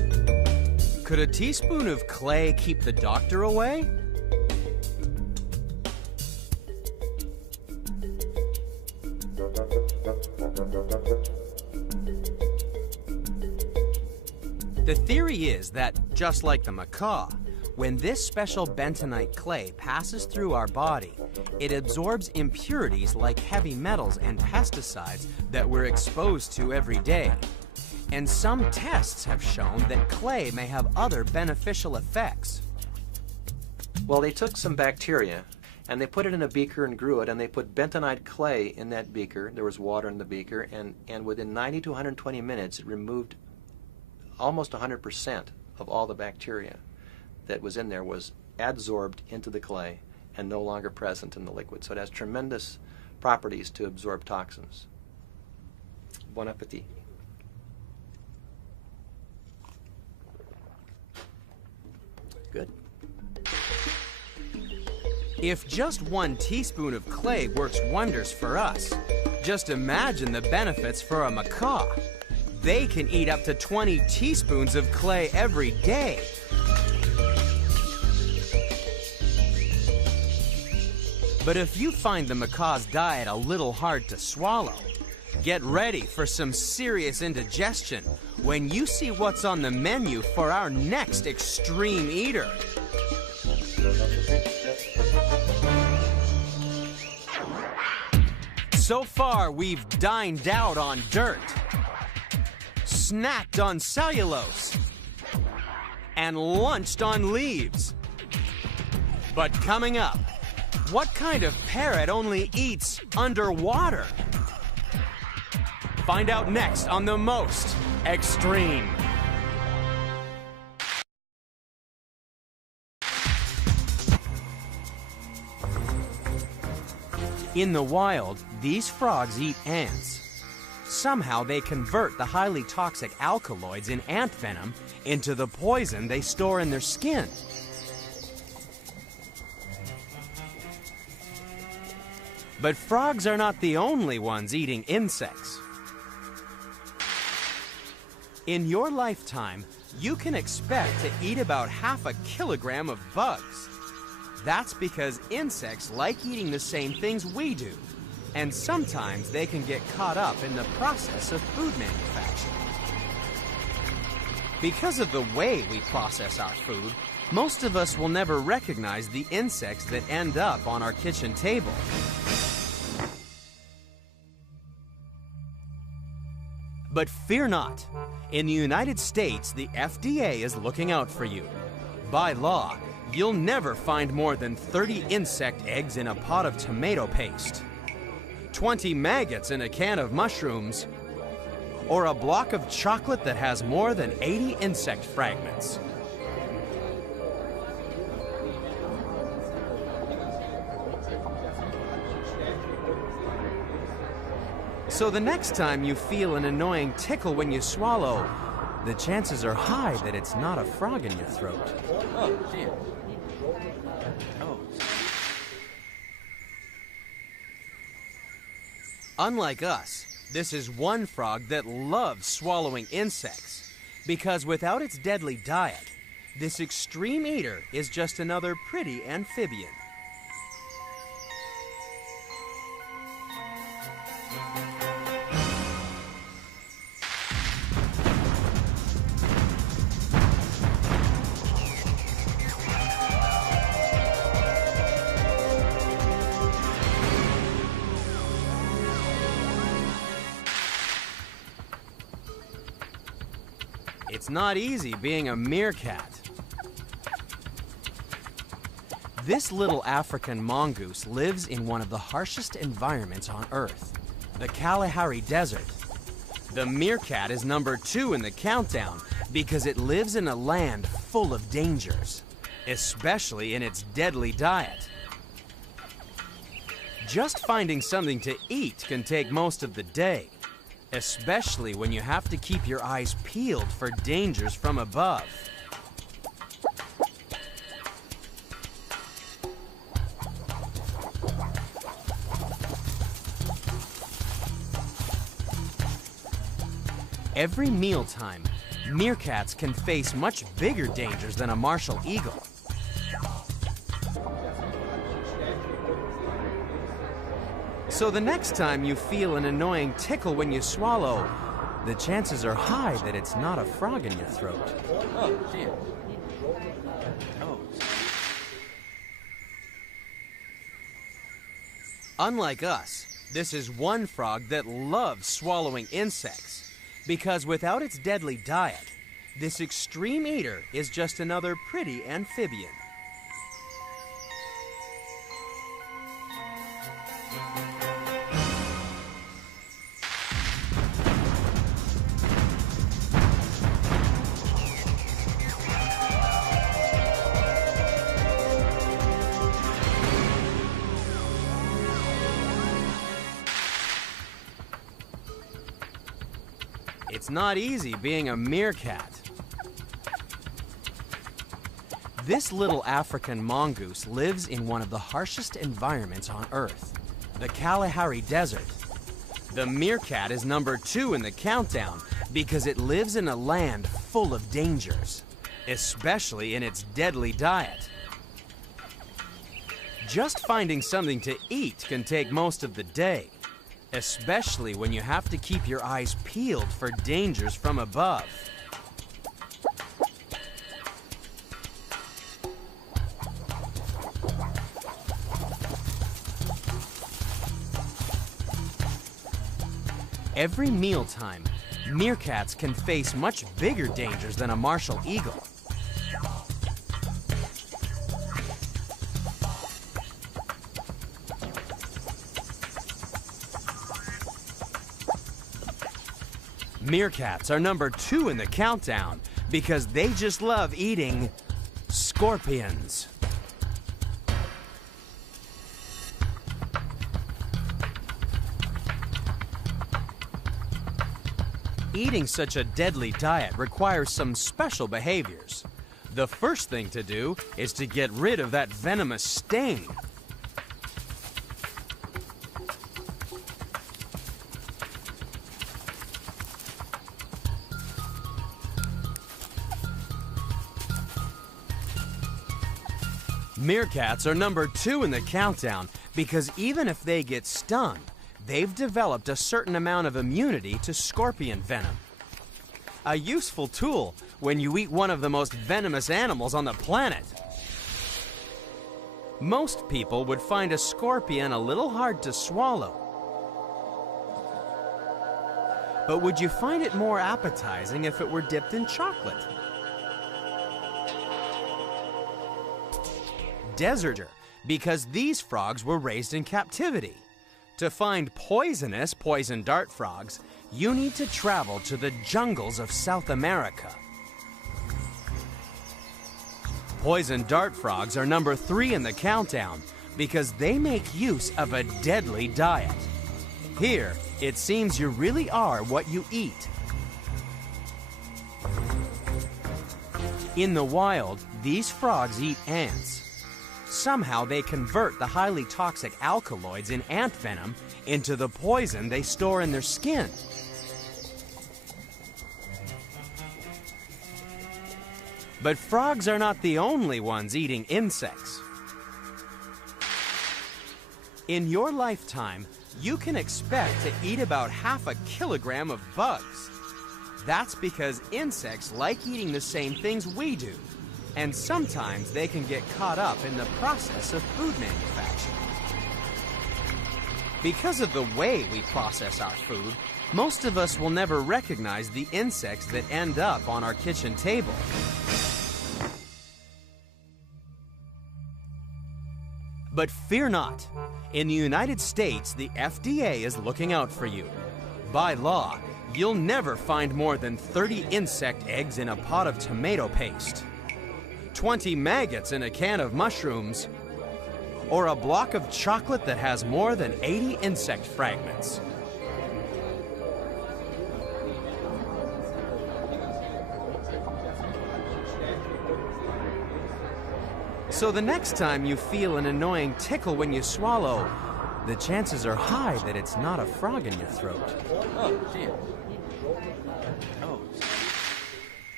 Could a teaspoon of clay keep the doctor away? The theory is that, just like the macaw, when this special bentonite clay passes through our body, it absorbs impurities like heavy metals and pesticides that we're exposed to every day. And some tests have shown that clay may have other beneficial effects. Well, they took some bacteria and they put it in a beaker and grew it, and they put bentonite clay in that beaker. There was water in the beaker, and within 90 to 120 minutes it removed almost 100% of all the bacteria that was in there was adsorbed into the clay and no longer present in the liquid. So it has tremendous properties to absorb toxins. Bon appetit. Good. If just 1 teaspoon of clay works wonders for us, just imagine the benefits for a macaw. They can eat up to 20 teaspoons of clay every day. But if you find the macaw's diet a little hard to swallow, get ready for some serious indigestion when you see what's on the menu for our next extreme eater. So far, we've dined out on dirt, snacked on cellulose, and lunched on leaves. But coming up, what kind of parrot only eats underwater? Find out next on The Most Extreme. In the wild, these frogs eat ants. Somehow they convert the highly toxic alkaloids in ant venom into the poison they store in their skin. But frogs are not the only ones eating insects. In your lifetime, you can expect to eat about ½ a kilogram of bugs. That's because insects like eating the same things we do, and sometimes they can get caught up in the process of food manufacture. Because of the way we process our food, most of us will never recognize the insects that end up on our kitchen table. But fear not. In the United States, the FDA is looking out for you. By law, you'll never find more than 30 insect eggs in a pot of tomato paste, 20 maggots in a can of mushrooms, or a block of chocolate that has more than 80 insect fragments. So the next time you feel an annoying tickle when you swallow, the chances are high that it's not a frog in your throat. Oh, dear. Oh. Unlike us, this is one frog that loves swallowing insects, because without its deadly diet, this extreme eater is just another pretty amphibian. It's not easy being a meerkat. This little African mongoose lives in one of the harshest environments on Earth, the Kalahari Desert. The meerkat is number 2 in the countdown because it lives in a land full of dangers, especially in its deadly diet. Just finding something to eat can take most of the day, especially when you have to keep your eyes peeled for dangers from above. Every mealtime, Meerkats can face much bigger dangers than a martial eagle. So the next time you feel an annoying tickle when you swallow, the chances are high that it's not a frog in your throat. Oh, gee. Oh. Unlike us, this is one frog that loves swallowing insects, because without its deadly diet, this extreme eater is just another pretty amphibian. It's not easy being a meerkat. This little African mongoose lives in one of the harshest environments on Earth, the Kalahari Desert. The meerkat is number 2 in the countdown because it lives in a land full of dangers, especially in its deadly diet. Just finding something to eat can take most of the day, especially when you have to keep your eyes peeled for dangers from above. Every mealtime, meerkats can face much bigger dangers than a martial eagle. Meerkats are number 2 in the countdown because they just love eating scorpions. Eating such a deadly diet requires some special behaviors. The first thing to do is to get rid of that venomous sting. Meerkats are number 2 in the countdown because even if they get stung, they've developed a certain amount of immunity to scorpion venom. A useful tool when you eat one of the most venomous animals on the planet. Most people would find a scorpion a little hard to swallow. But would you find it more appetizing if it were dipped in chocolate? Deserter, because these frogs were raised in captivity. To find poisonous poison dart frogs, you need to travel to the jungles of South America. Poison dart frogs are number 3 in the countdown because they make use of a deadly diet. Here, it seems you really are what you eat. In the wild, these frogs eat ants. Somehow they convert the highly toxic alkaloids in ant venom into the poison they store in their skin. But frogs are not the only ones eating insects. In your lifetime, you can expect to eat about half a kilogram of bugs. That's because insects like eating the same things we do. And sometimes they can get caught up in the process of food manufacture. Because of the way we process our food, most of us will never recognize the insects that end up on our kitchen table. But fear not. In the United States, the FDA is looking out for you. By law, you'll never find more than 30 insect eggs in a pot of tomato paste, 20 maggots in a can of mushrooms, or a block of chocolate that has more than 80 insect fragments. So the next time you feel an annoying tickle when you swallow, the chances are high that it's not a frog in your throat. Oh, gee. Oh.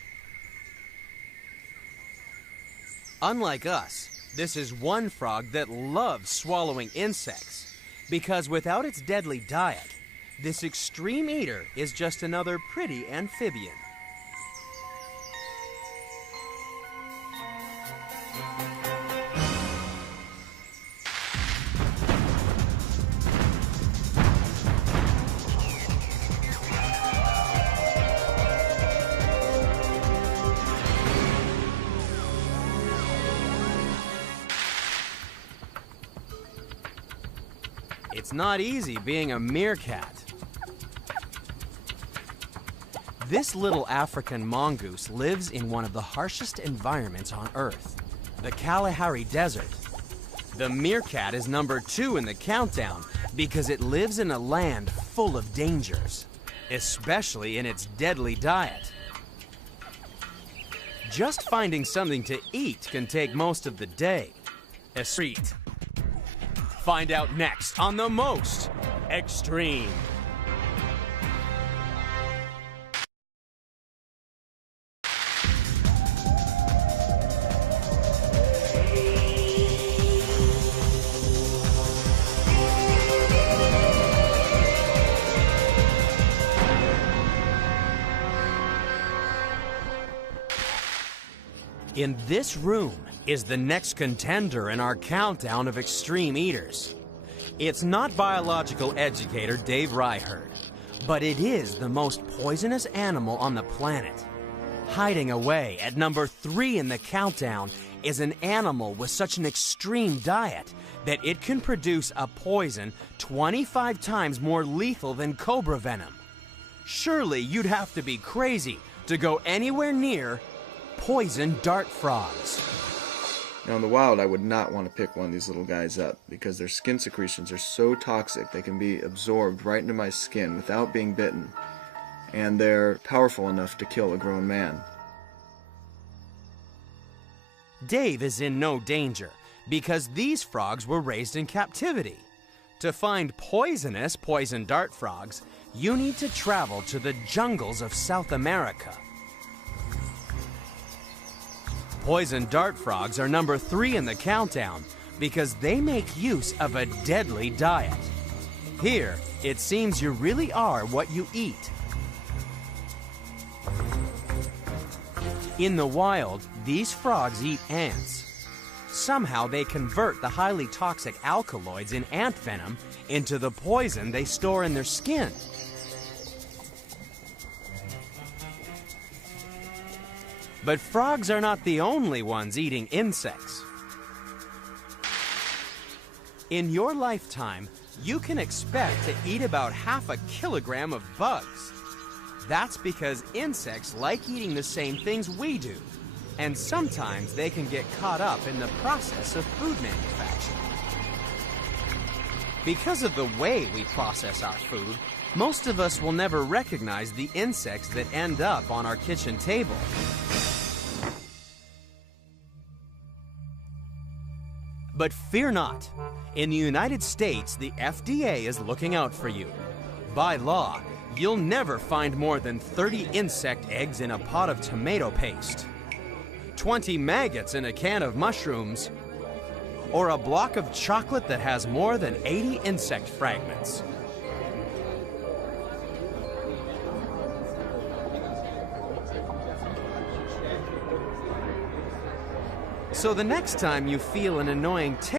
Unlike us, this is one frog that loves swallowing insects, because without its deadly diet, this extreme eater is just another pretty amphibian. It's not easy being a meerkat. This little African mongoose lives in one of the harshest environments on Earth, the Kalahari Desert. The meerkat is number 2 in the countdown because it lives in a land full of dangers, especially in its deadly diet. Just finding something to eat can take most of the day. A treat. Find out next on The Most Extreme. In this room is the next contender in our countdown of extreme eaters. It's not biological educator Dave Ryherd, but it is the most poisonous animal on the planet. Hiding away at number 3 in the countdown is an animal with such an extreme diet that it can produce a poison 25 times more lethal than cobra venom. Surely you'd have to be crazy to go anywhere near poison dart frogs. Now in the wild, I would not want to pick one of these little guys up because their skin secretions are so toxic they can be absorbed right into my skin without being bitten, and they're powerful enough to kill a grown man. Dave is in no danger because these frogs were raised in captivity. To find poisonous poison dart frogs, you need to travel to the jungles of South America. Poison dart frogs are number 3 in the countdown because they make use of a deadly diet. Here, it seems you really are what you eat. In the wild, these frogs eat ants. Somehow they convert the highly toxic alkaloids in ant venom into the poison they store in their skin. But frogs are not the only ones eating insects. In your lifetime, you can expect to eat about half a kilogram of bugs. That's because insects like eating the same things we do, and sometimes they can get caught up in the process of food manufacture. Because of the way we process our food, most of us will never recognize the insects that end up on our kitchen table. But fear not. In the United States, the FDA is looking out for you. By law, you'll never find more than 30 insect eggs in a pot of tomato paste, 20 maggots in a can of mushrooms, or a block of chocolate that has more than 80 insect fragments. So the next time you feel an annoying tick